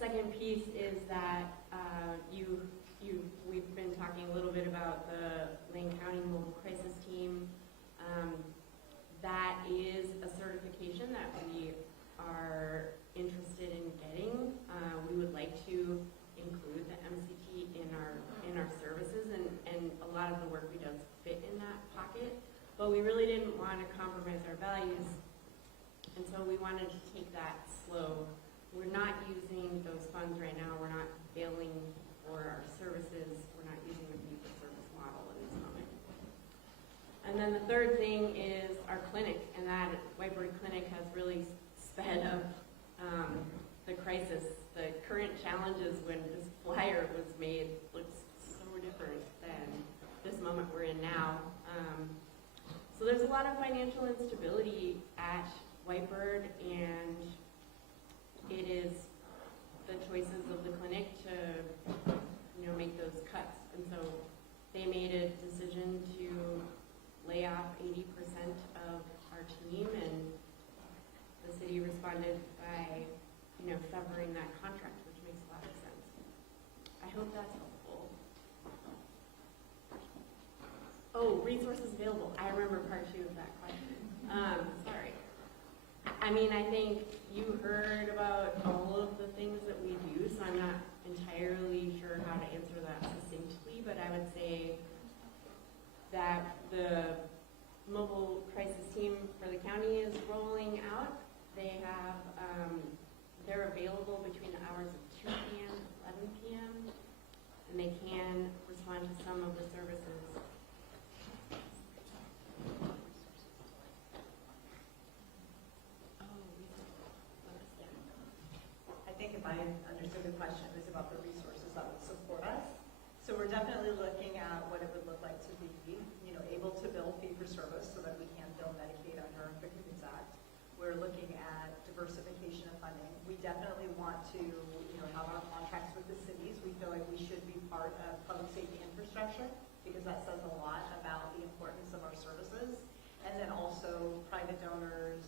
Second piece is that we've been talking a little bit about the Lane County Mobile Crisis Team. That is a certification that we are interested in getting. We would like to include the MCT in our services, and a lot of the work we do fit in that pocket. But we really didn't want to compromise our values, and so we wanted to take that slow. We're not using those funds right now. We're not billing for our services. We're not using the fee-for-service model in this moment. And then the third thing is our clinic, and that Whitebird Clinic has really sped up the crisis. The current challenges when this flyer was made looks so different than this moment we're in now. So there's a lot of financial instability at Whitebird, and it is the choices of the clinic to, make those cuts. And so they made a decision to lay off 80% of our team, and the city responded by, severing that contract, which makes a lot of sense. I hope that's helpful. Oh, resources available. I remember part 2 of that question. Sorry. I think you heard about all of the things that we do, so I'm not entirely sure how to answer that succinctly, but I would say that the mobile crisis team for the county is rolling out. They have, they're available between the hours of 2 p.m. and 11 p.m., and they can respond to some of the services. I think if I understood the question, it was about the resources that would support us. So we're definitely looking at what it would look like to be, able to bill fee-for-service so that we can bill Medicaid under the CAHOOTS Act. We're looking at diversification of funding. We definitely want to, have our contracts with the cities. We feel like we should be part of public safety infrastructure because that says a lot about the importance of our services. And then also private donors,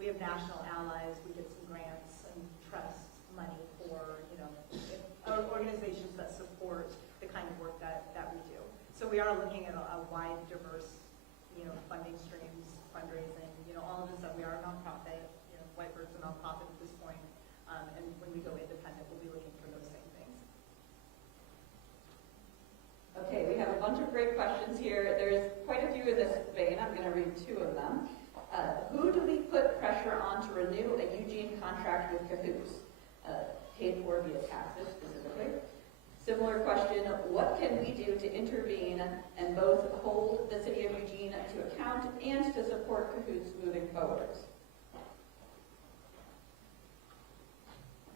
we have national allies. We get some grants and trust money for, organizations that support the kind of work that we do. So we are looking at a wide, diverse, funding streams, fundraising, all of this stuff. We are a nonprofit. Whitebird's a nonprofit at this point. And when we go independent, we'll be looking for those same things. Okay, we have a bunch of great questions here. There's quite a few in this vein. I'm going to read 2 of them. Who do we put pressure on to renew a Eugene contract with CAHOOTS? Paid for via taxes specifically. Similar question, what can we do to intervene and both hold the city of Eugene to account and to support CAHOOTS moving forward?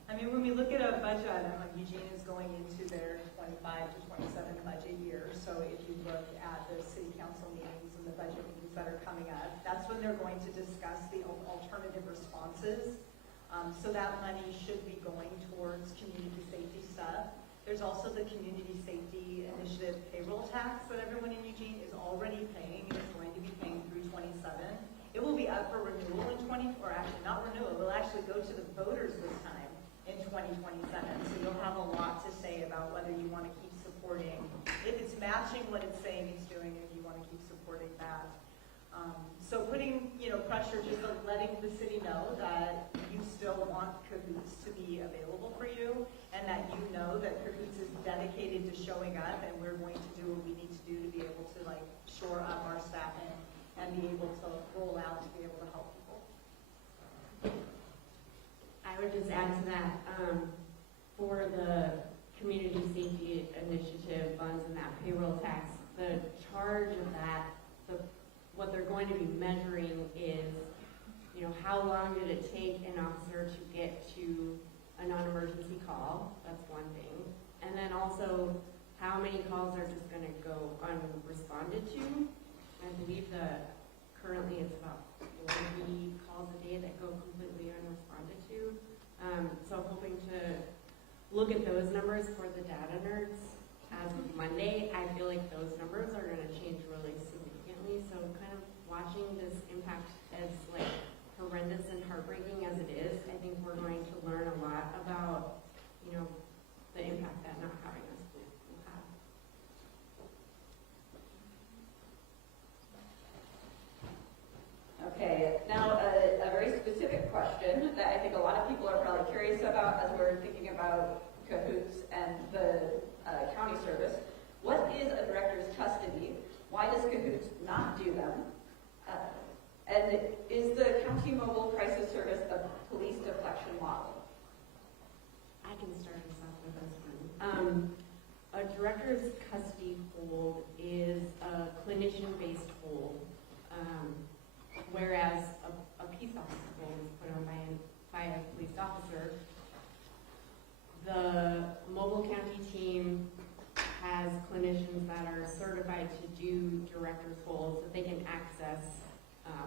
When we look at a budget item, Eugene is going into their 25 to 27 budget year. So if you look at the city council meetings and the budget meetings that are coming up, that's when they're going to discuss the alternative responses. So that money should be going towards community safety stuff. There's also the community safety initiative payroll tax that everyone in Eugene is already paying and is going to be paying through 27. It will be up for renewal in or actually not renewal, it will actually go to the voters this time in 2027. So you'll have a lot to say about whether you want to keep supporting, if it's matching what it's saying it's doing, if you want to keep supporting that. So putting, pressure, just letting the city know that you still want CAHOOTS to be available for you, and that you know that CAHOOTS is dedicated to showing up, and we're going to do what we need to do to be able to shore up our staffing and be able to roll out to be able to help people. I would just add to that, for the community safety initiative funds and that payroll tax, the charge of that, what they're going to be measuring is, you know, how long did it take an officer to get to a non-emergency call? That's one thing. And then also, how many calls are just going to go unresponded to? I believe that currently it's about 40 calls a day that go completely unresponded to. So I'm hoping to look at those numbers for the data nerds as of Monday. I feel like those numbers are going to change really significantly. So kind of watching this impact as like horrendous and heartbreaking as it is, I think we're going to learn a lot about, you know, the impact that not having us will have. Okay, now a very specific question that I think a lot of people are probably curious about as we're thinking about CAHOOTS and the county service. What is a director's custody? Why does CAHOOTS not do them? And is the county mobile crisis service a police deflection model? I can start us off with this one. A director's custody hold is a clinician-based hold, whereas a peace officer hold is put on by a police officer. The mobile county team has clinicians that are certified to do director's holds that they can access,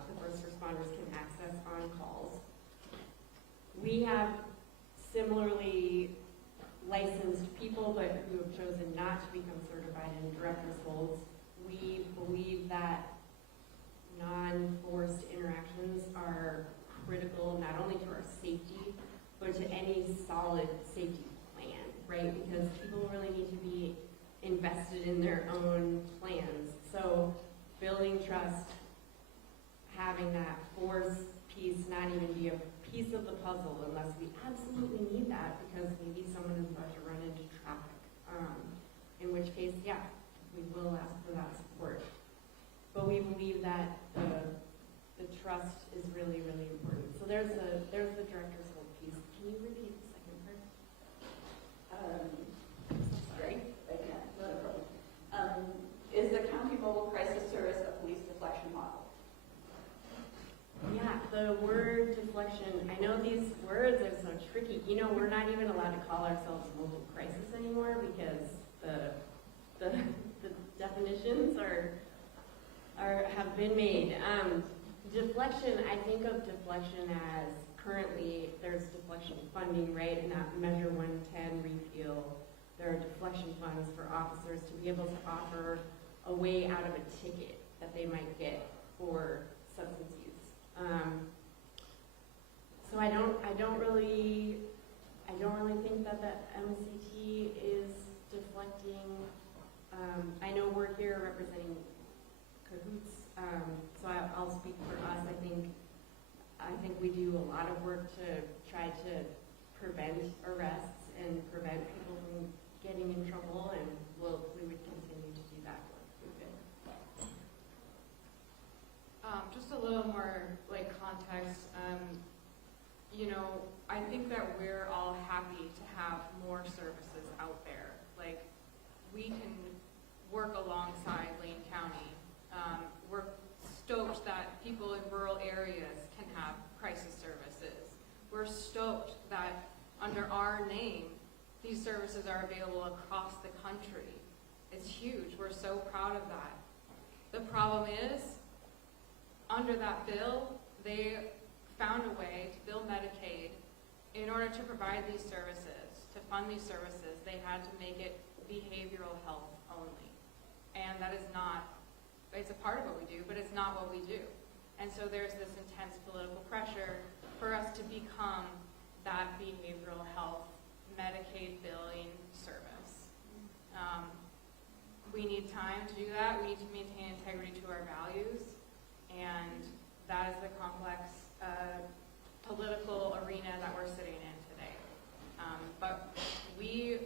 the first responders can access on calls. We have similarly licensed people, but who have chosen not to become certified in director's holds. We believe that non-forced interactions are critical not only to our safety, but to any solid safety plan, right? Because people really need to be invested in their own plans. So building trust, having that force piece not even be a piece of the puzzle unless we absolutely need that because maybe someone is about to run into traffic. In which case, yeah, we will ask for that support. But we believe that the trust is really, really important. So there's the director's hold piece. Can you repeat the second part? Sorry, I can't, not a problem. Is the county mobile crisis service a police deflection model? Yeah, the word deflection, I know these words are so tricky. You know, we're not even allowed to call ourselves mobile crisis anymore because the definitions have been made. Deflection, I think of deflection as currently there's deflection funding, right? And that Measure 110 repeal, there are deflection funds for officers to be able to offer a way out of a ticket that they might get for substance use. So I don't really think that the MCT is deflecting. I know we're here representing CAHOOTS, so I'll speak for us. I think we do a lot of work to try to prevent arrests and prevent people from getting in trouble, and we would continue to do that work. Just a little more like context. You know, I think that we're all happy to have more services out there. Like, we can work alongside Lane County. We're stoked that people in rural areas can have crisis services. We're stoked that under our name, these services are available across the country. It's huge. We're so proud of that. The problem is, under that bill, they found a way to bill Medicaid in order to provide these services, to fund these services. They had to make it behavioral health only. And that is not, it's a part of what we do, but it's not what we do. And so there's this intense political pressure for us to become that behavioral health Medicaid billing service. We need time to do that. We need to maintain integrity to our values. And that is the complex political arena that we're sitting in today. But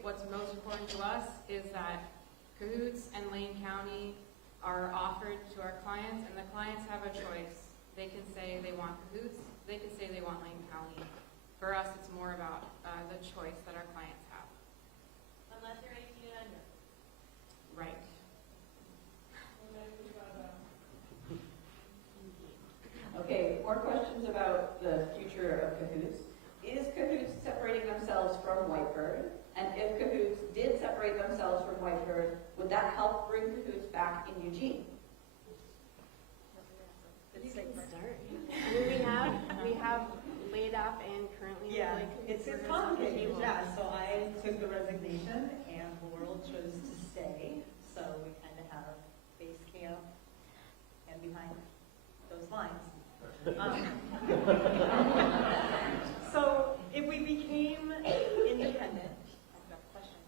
what's most important to us is that CAHOOTS and Lane County are offered to our clients, and the clients have a choice. They can say they want CAHOOTS, they can say they want Lane County For us, it's more about the choice that our clients have. Unless you're 18 and under. Right. Okay, more questions about the future of CAHOOTS. Is CAHOOTS separating themselves from Whitebird? And if CAHOOTS did separate themselves from Whitebird, would that help bring CAHOOTS back in Eugene? You can start. I mean, we have laid up and currently Yeah, like it's we're complicated, on the table. yeah, so I took the resignation and Laurel chose to stay, so we kind of have base camp and behind those lines. So if we became independent, I've got a question.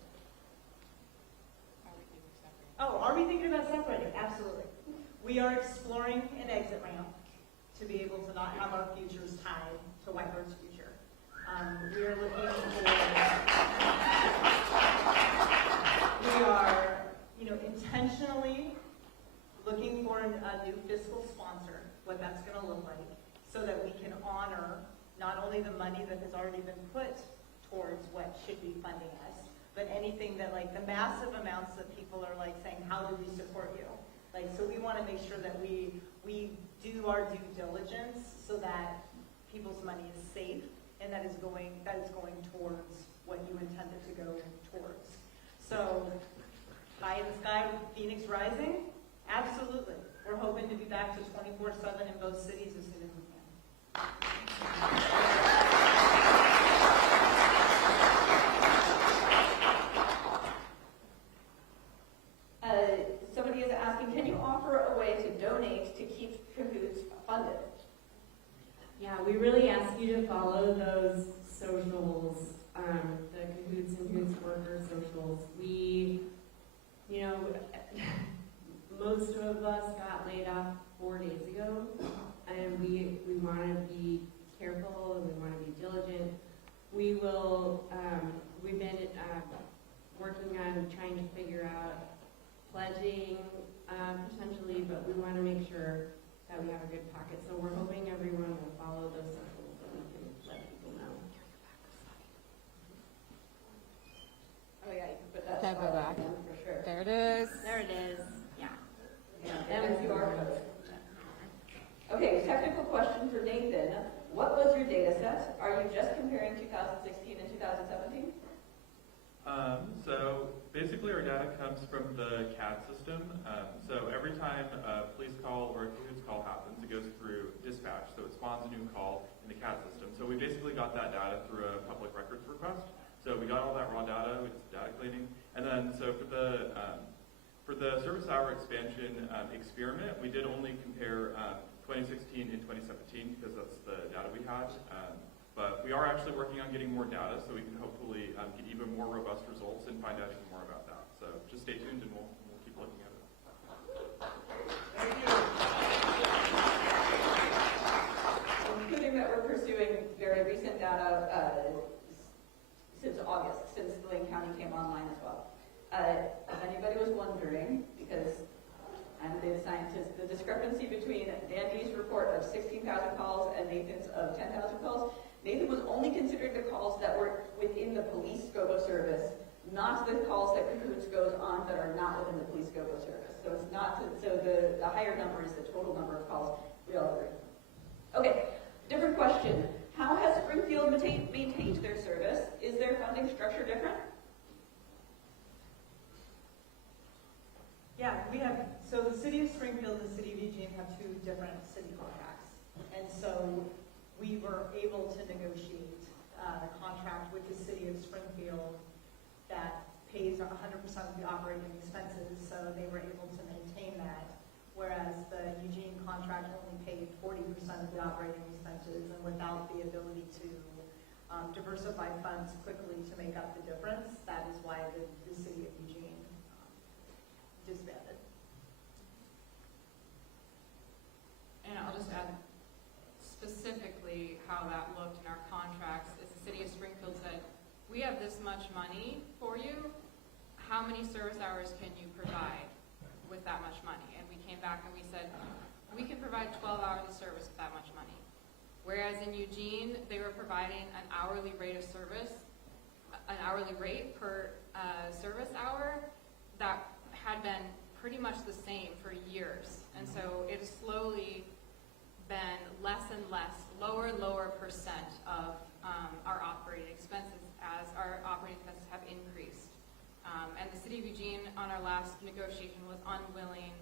Oh, are we thinking about separating? Absolutely. We are exploring an exit ramp to be able to not have our futures tied to Whitebird's future. We are looking for, we are, intentionally looking for a new fiscal sponsor, what that's going to look like, so that we can honor not only the money that has already been put towards what should be funding us, but anything that, like, the massive amounts that people are, like, saying, how do we support you? Like, so we want to make sure that we do our due diligence so that people's money is safe and that is going towards what you intended to go towards. So, pie in the sky with Phoenix Rising? Absolutely. We're hoping to be back to 24/7 in both cities as soon as we can. Somebody is asking, can you offer a way to donate to keep CAHOOTS funded? Yeah, we really ask you to follow those socials, the CAHOOTS and CAHOOTS worker socials. We, most of us got laid off 4 days ago, and we want to be careful and we want to be diligent. We will, we've been working on trying to figure out pledging potentially, but we want to make sure that we have a good pocket. So we're hoping everyone will follow those socials so we can let people know. Oh yeah, you can put that Can I go slide back? in for sure. There it is. There it is. Yeah. And a QR code. Okay, technical question for Nathan. What was your data set? Are you just comparing 2016 and 2017? So basically our data comes from the CAD system. So every time a police call or a CAHOOTS call happens, it goes through dispatch. So it spawns a new call in the CAD system. So we basically got that data through a public records request. So we got all that raw data, we did some data cleaning. And then so for the service hour expansion experiment, we did only compare 2016 and 2017 because that's the data we had. But we are actually working on getting more data so we can hopefully get even more robust results and find out even more about that. So just stay tuned and we'll keep looking at it. Thank you. Including that we're pursuing very recent data since August, since Lane County came online as well. If anybody was wondering, because I'm the scientist, the discrepancy between Dandy's report of 16,000 calls and Nathan's of 10,000 calls, Nathan was only considering the calls that were within the police scope of service, not the calls that CAHOOTS goes on that are not within the police scope of service. So it's not, so the higher number is the total number of calls we all agree. Okay, different question. How has Springfield maintained their service? Is their funding structure different? Yeah, we have, so the city of Springfield and the city of Eugene have two different city contracts. And so we were able to negotiate a contract with the city of Springfield that pays 100% of the operating expenses, so they were able to maintain that. Whereas the Eugene contract only paid 40% of the operating expenses, and without the ability to diversify funds quickly to make up the difference, that is why the city of Eugene disbanded. And I'll just add specifically how that looked in our contracts is the city of Springfield said, we have this much money for you. How many service hours can you provide with that much money? And we came back and we said, we can provide 12 hours of service with that much money. Whereas Whereas in Eugene, they were providing an hourly rate of service, an hourly rate per service hour that had been pretty much the same for years. And so it has slowly been less and less, lower and lower percent of our operating expenses as our operating expenses have increased. And the City of Eugene on our last negotiation was unwilling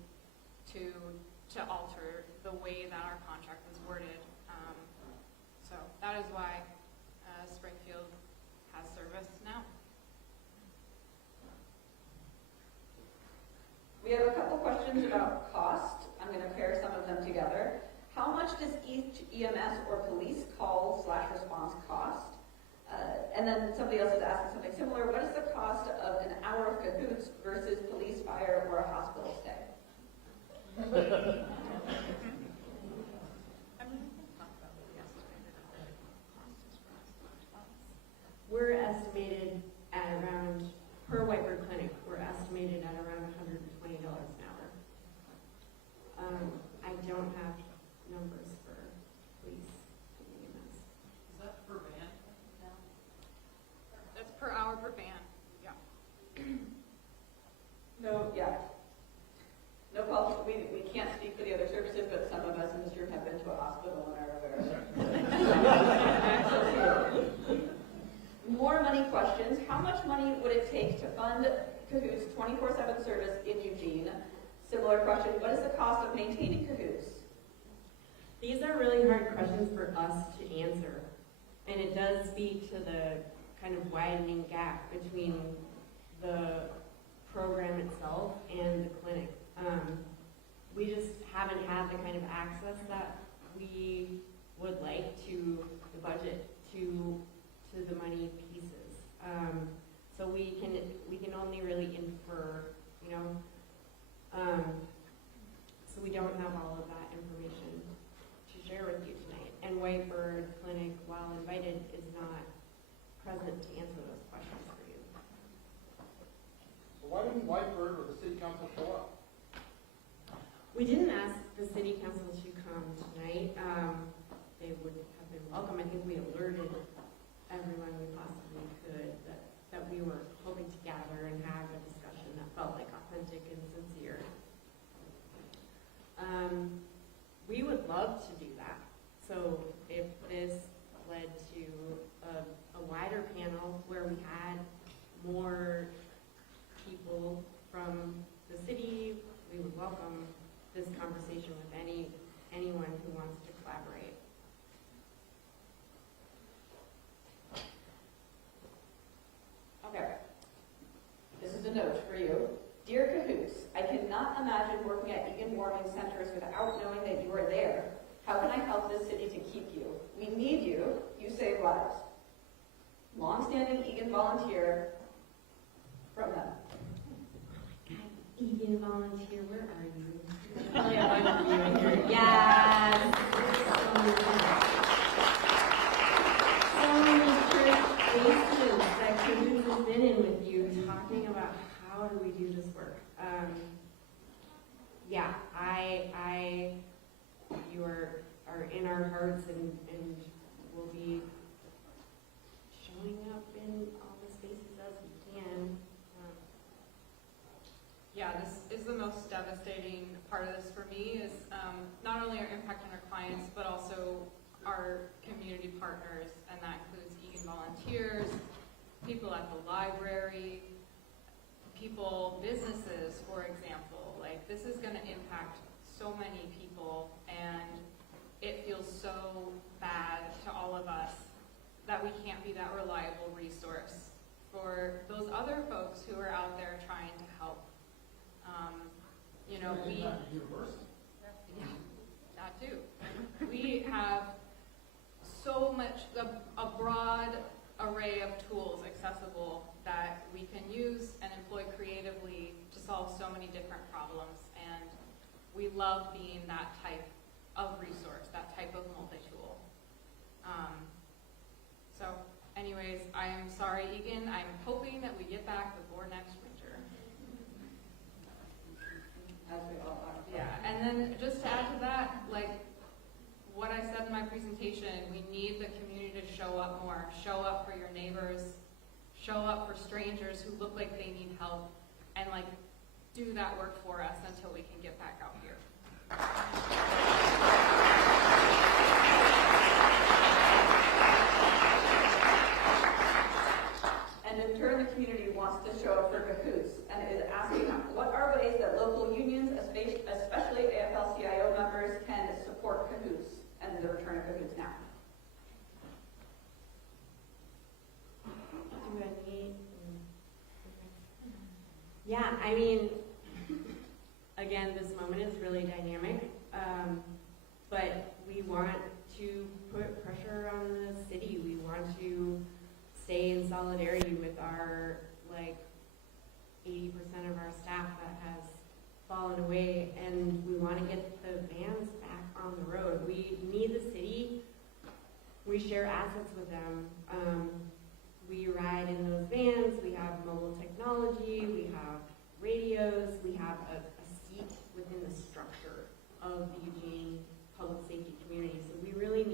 to alter the way that our contract was worded. So that is why Springfield has service now. We have a couple questions about cost. I'm going to pair some of them together. How much does each EMS or police call/response cost? And then somebody else is asking something similar. What is the cost of an hour of CAHOOTS versus police, fire, or a hospital stay? We're estimated at around, per Whitebird Clinic, we're estimated at around $120 an hour. I don't have numbers for police and EMS. Is that per van? That's per hour per van, yeah. No, yeah. No problem. We can't speak for the other services, but some of us in this room have been to a hospital and are aware of it. More money questions. How much money would it take to fund CAHOOTS 24/7 service in Eugene? Similar question. What is the cost of maintaining CAHOOTS? These are really hard questions for us to answer. And it does speak to the kind of widening gap between the program itself and the clinic. We just haven't had the kind of access that we would like to the budget, to the money pieces. So we can only really infer, you know. So we don't have all of that information to share with you tonight. And Whitebird Clinic, while invited, is not present to answer those questions for you. So why didn't Whitebird or the city council show up? We didn't ask the city council to come tonight. They would have been welcome. I think we alerted everyone we possibly could that we were hoping to gather and have a discussion that felt like authentic and sincere. We would love to do that. So if this led to a wider panel where we had more people from the city, we would welcome this conversation with anyone who wants to collaborate. Okay. This is a note for you. Dear CAHOOTS, I cannot imagine working at Egan Warming Centers without knowing that you are there. How can I help this city to keep you? We need you. You save lives. Longstanding Egan volunteer from them. Egan volunteer, where are you? Really, I want you here. Yes. So many church spaces that CAHOOTS has been in with you, talking about how do we do this work. Yeah, you are in our hearts and will be showing up in all the spaces as we can. Yeah, this is the most devastating part of this for me is not only our impact on our clients, but also our community partners, and that includes Egan volunteers, people at the library, businesses, for example. Like, this is going to impact so many people, and it feels so bad to all of us that we can't be that reliable resource for those other folks who are out there trying to help. University. Yeah, that too. We have so much, a broad array of tools accessible that we can use and employ creatively to solve so many different problems. And we love being that type of resource, that type of multi-tool. So anyways, I am sorry, Egan. I'm hoping that we get back before next winter. As we all are. Yeah, and then just to add to that, like what I said in my presentation, diversification. We need the community to show up more, show up for your neighbors, show up for strangers who look like they need help, and like do that work for us until we can get back out here. And in turn, the community wants to show up for CAHOOTS and is asking what are ways that local unions, especially AFL-CIO members, can support CAHOOTS and the return of CAHOOTS now. Do I need? Yeah, I mean, again, this moment is really dynamic, but we want to put pressure on the city. We want to stay in solidarity with our, like, 80% of our staff that has fallen away, and we want to get the vans back on the road. We need the city. We share assets with them. We ride in those vans. We have mobile technology. We have radios. We have a seat within the structure of the Eugene public safety community. So we really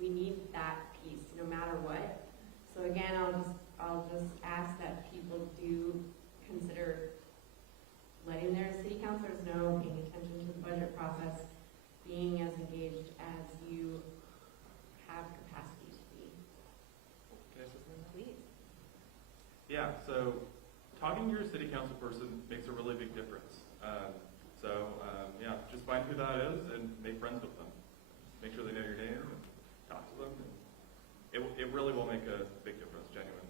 need that piece no matter what. So again, I'll just ask that people do consider letting their city councilors know, paying attention to the budget process, being as engaged as you have capacity to be. Can I say something? Please. Yeah, so talking to your city council person makes a really big difference. Yeah, just find who that is and make friends with them. Make sure they know your name and talk to them. It really will make a big difference, genuinely.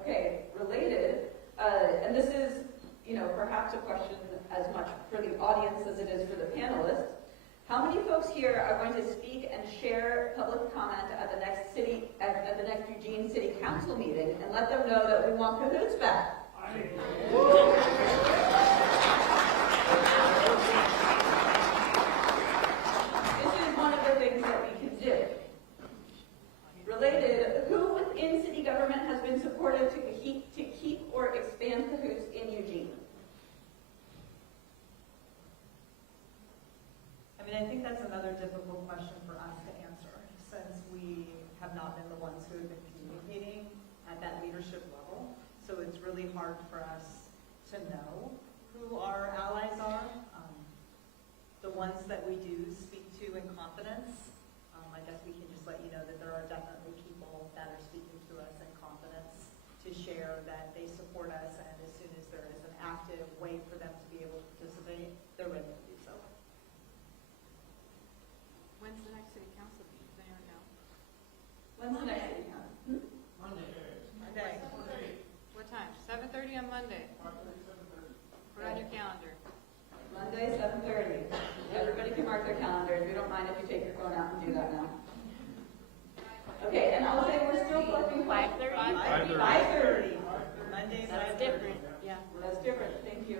Okay, related, and this is, perhaps a question as much for the audience as it is for the panelists. How many folks here are going to speak and share public comment at the next Eugene City Council meeting and let them know that we want CAHOOTS back? This is one of the things that we can do. Related, who within city government has been supportive to keep or expand CAHOOTS in Eugene? I think that's another difficult question for us to answer, since we have not been the ones who have been communicating at that leadership level. So it's really hard for us to know who our allies are. The ones that we do speak to in confidence, I guess we can just let you know that there are definitely people that are speaking to us in confidence to share that they support us, and as soon as there is an active way for them to be able to participate, they're ready to do so. When's the next city council meeting? Does anyone know? When's the next city council? Monday. What time? 7:30 on Monday. Put it on your calendar. Monday, 7:30. Everybody can mark their calendars. We don't mind if you take your phone out and do that now. Okay, and I'll say we're still collecting 5:30? 5:30. Mondays, That's 5:30. different, yeah. That's different, thank you.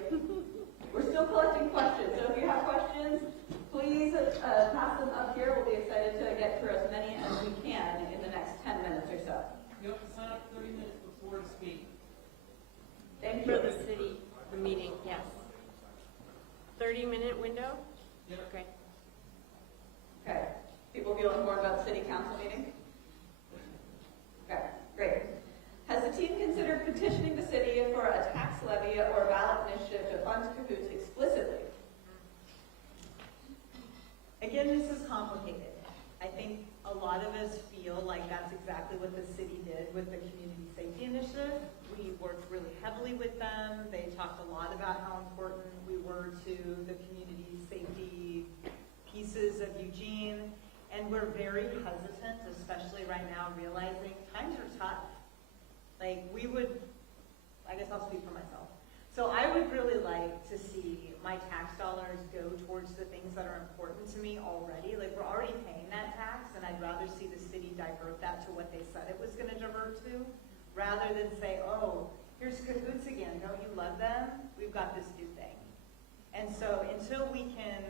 We're still collecting questions, so if you have questions, please pass them up here. We'll be excited to get through as many as we can in the next 10 minutes or so. You have to sign up 30 minutes before to speak. Thank For you. the city, the meeting, yes. 30-minute window? Yep. Okay. Okay. People feeling more about the city council meeting? Okay, great. Has the team considered petitioning the city for a tax levy or ballot initiative to fund CAHOOTS explicitly? Again, this is complicated. I think a lot of us feel like that's exactly what the city did with the Community Safety Initiative. We worked really heavily with them. They talked a lot about how important we were to the community safety pieces of Eugene. And we're very hesitant, especially right now, realizing times are tough. Like, I guess I'll speak for myself. So I would really like to see my tax dollars go towards the things that are important to me already. Like, we're already paying that tax, and I'd rather see the city divert that to what they said it was going to divert to, rather than say, oh, here's CAHOOTS again. Don't you love them? We've got this new thing. And so until we can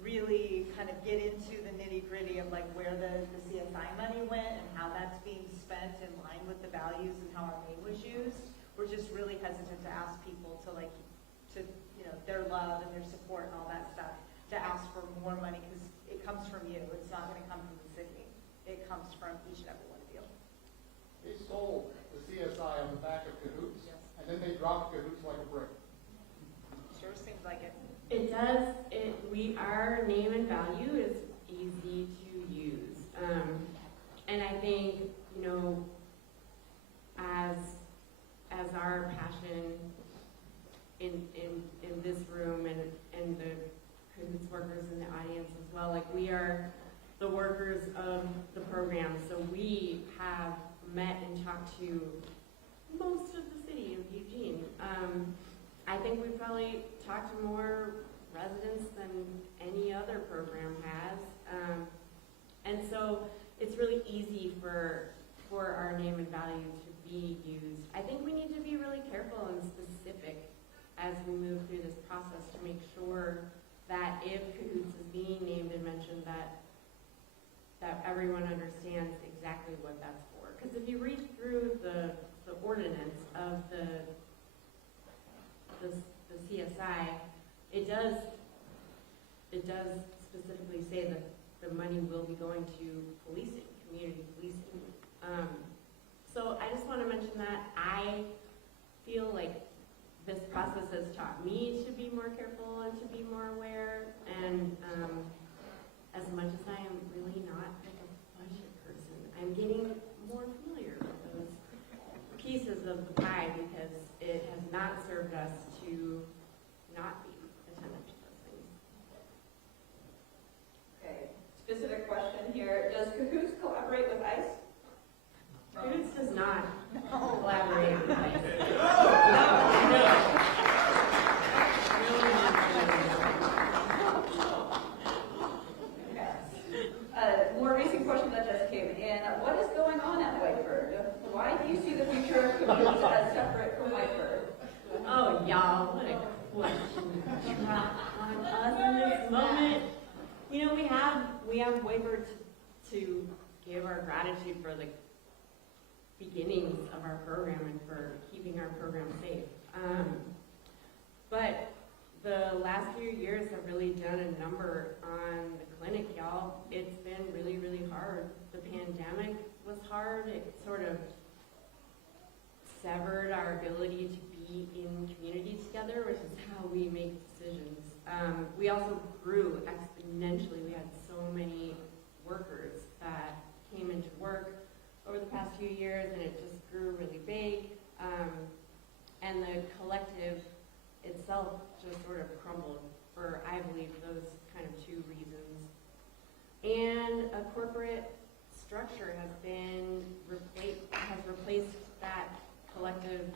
really kind of get into the nitty-gritty of like where the CSI money went and how that's being spent in line with the values and how our name was used, we're just really hesitant to ask people to their love and their support and all that stuff. to ask for more money, because it comes from you. It's not gonna come from the city. It comes from each and every one of you. They sold the CSI on the back of CAHOOTS, and then they dropped CAHOOTS like a brick. Sure seems like it. It does, our name and value is easy to use. And I think, you know, as our passion in this room and the CAHOOTS workers in the audience as well, like we are the workers of the program, so we have met and talked to most of the city of Eugene. I think we probably talked to more residents than any other program has. And so it's really easy for our name and value to be used. I think we need to be really careful and specific as we move through this process to make sure that if CAHOOTS is being named and mentioned, that everyone understands exactly what that's for. Because if you read through the ordinance of the CSI, it does specifically say that the money will be going to policing, community policing. So I just want to mention that I feel like this process has taught me to be more careful and to be more aware. And as much as I am really not like a budget person, I'm getting more familiar with those pieces of the pie because it has not served us to not be attentive to those things. Okay, specific question here. Does CAHOOTS collaborate with ICE? CAHOOTS does not collaborate with ICE. More recent question that just came in. What is going on at Whiteford? Why do you see the future of CAHOOTS as separate from Whiteford? Oh, y'all, what a question to drop on us in this moment. You know, we have Whiteford to give our gratitude for the beginnings of our program and for keeping our program safe. But the last few years have really done a number on the clinic, y'all. It's been really, really hard. The pandemic was hard. It sort of severed our ability to be in community together, which is how we make decisions. We also grew exponentially. We had so many workers that came into work over the past few years, and it just grew really big. And the collective itself just sort of crumbled for, I believe, those kind of two reasons. And a corporate structure has replaced that collective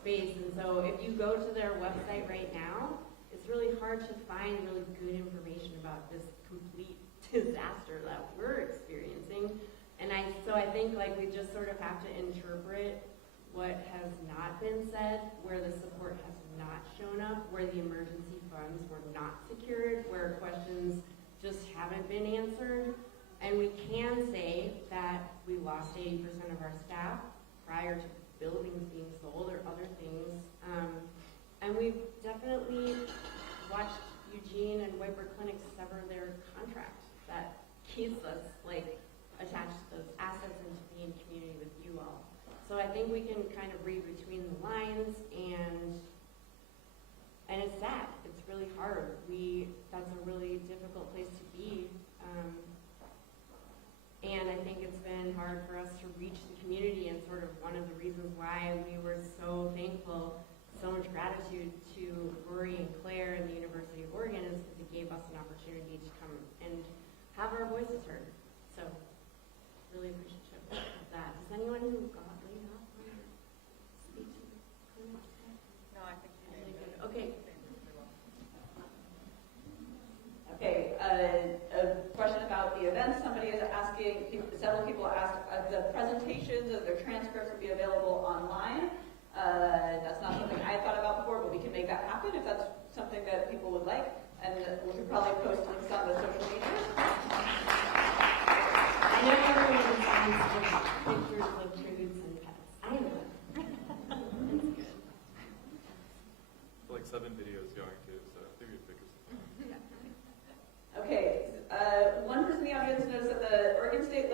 space. And so if you go to their website right now, it's really hard to find really good information about this complete disaster that we're experiencing. And so I think like we just sort of have to interpret what has not been said, where the support has not shown up, where the emergency funds were not secured, where questions just haven't been answered. And we can say that we lost 80% of our staff prior to buildings being sold or other things. And we've definitely watched Eugene and Whiteford clinics sever their contract that keeps us like attached to those assets and to be in community with you all. So I think we can kind of read between the lines, and it's sad. It's really hard. That's a really difficult place to be. And I think it's been hard for us to reach the community, and sort of one of the reasons why we were so thankful, so much gratitude to Rory and Claire and the University of Oregon is because it gave us an opportunity to come and have our voices heard. So really appreciative of that. Does anyone who got laid off want to speak to the clinic? No, I think you Really did. good. Okay. Okay, a question about the events. Somebody is asking, several people asked, the presentations of their transcripts will be available online. That's not something I thought about before, but we can make that happen if that's something that people would like. And we could probably post links on the social media. I know everyone finds pictures of CAHOOTS and pets. I know. That's good. Like 7 videos going too, so I figured pictures. notice that the Oregon State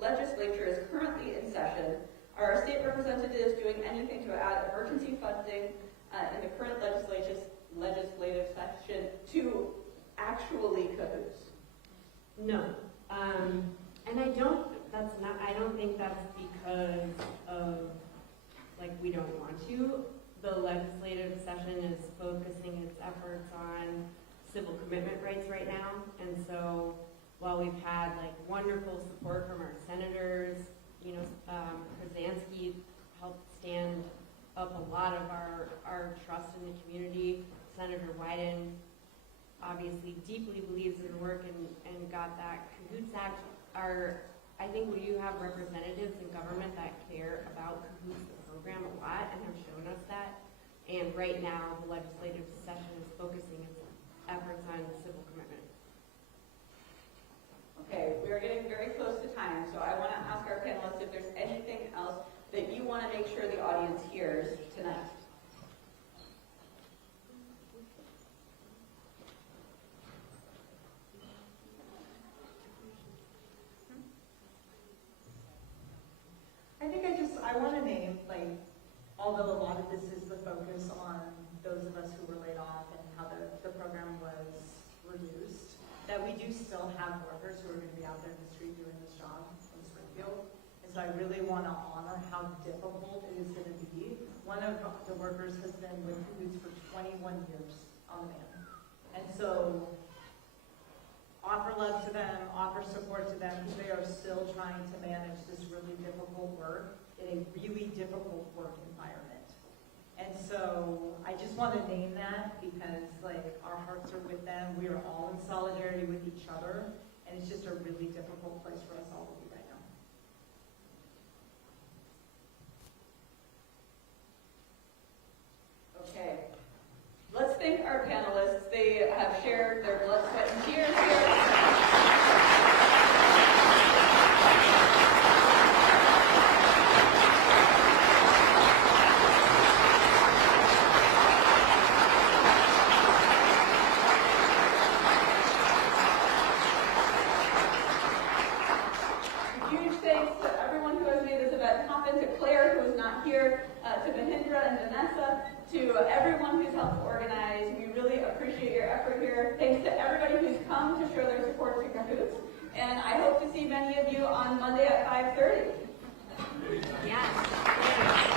Legislature is currently in session. Are our state representatives doing anything to add emergency funding in the current legislative session to actually CAHOOTS? No. And I don't think that's because of, like, we don't want to. The legislative session is focusing its efforts on civil commitment rights right now. And so while we've had, like, wonderful support from our senators, you know, Krasansky helped stand up a lot of our trust in the community. Senator Wyden obviously deeply believes in the work and got that CAHOOTS Act. I think we do have representatives in government that care about CAHOOTS, the program, a lot, and have shown us that. And right now, the legislative session is focusing its efforts on civil commitment. Okay, we are getting very close to time, so I want to ask our panelists if there's anything else that you want to make sure the audience hears tonight. I want to name, like, although a lot of this is the focus on those of us who were laid off and how the program was reduced, that we do still have workers who are going to be out there in the street doing this job in Springfield. And so I really want to honor how difficult it is going to be. One of the workers has been with CAHOOTS for 21 years on the man. And so offer love to them, offer support to them, because they are still trying to manage this really difficult work in a really difficult work environment. And so I just want to name that because, like, our hearts are with them. We are all in solidarity with each other, and it's just a really difficult place for us all to be right now. Okay. Let's thank our panelists. They have shared their blood, sweat, and tears here. Huge thanks to everyone who has made this event happen, to Claire, who is not here, to Mahindra and Vanessa, to everyone who's helped organize. We really appreciate your effort here. Thanks to everybody who's come to show their support to CAHOOTS. And I hope to see many of you on Monday at 5:30. Yes.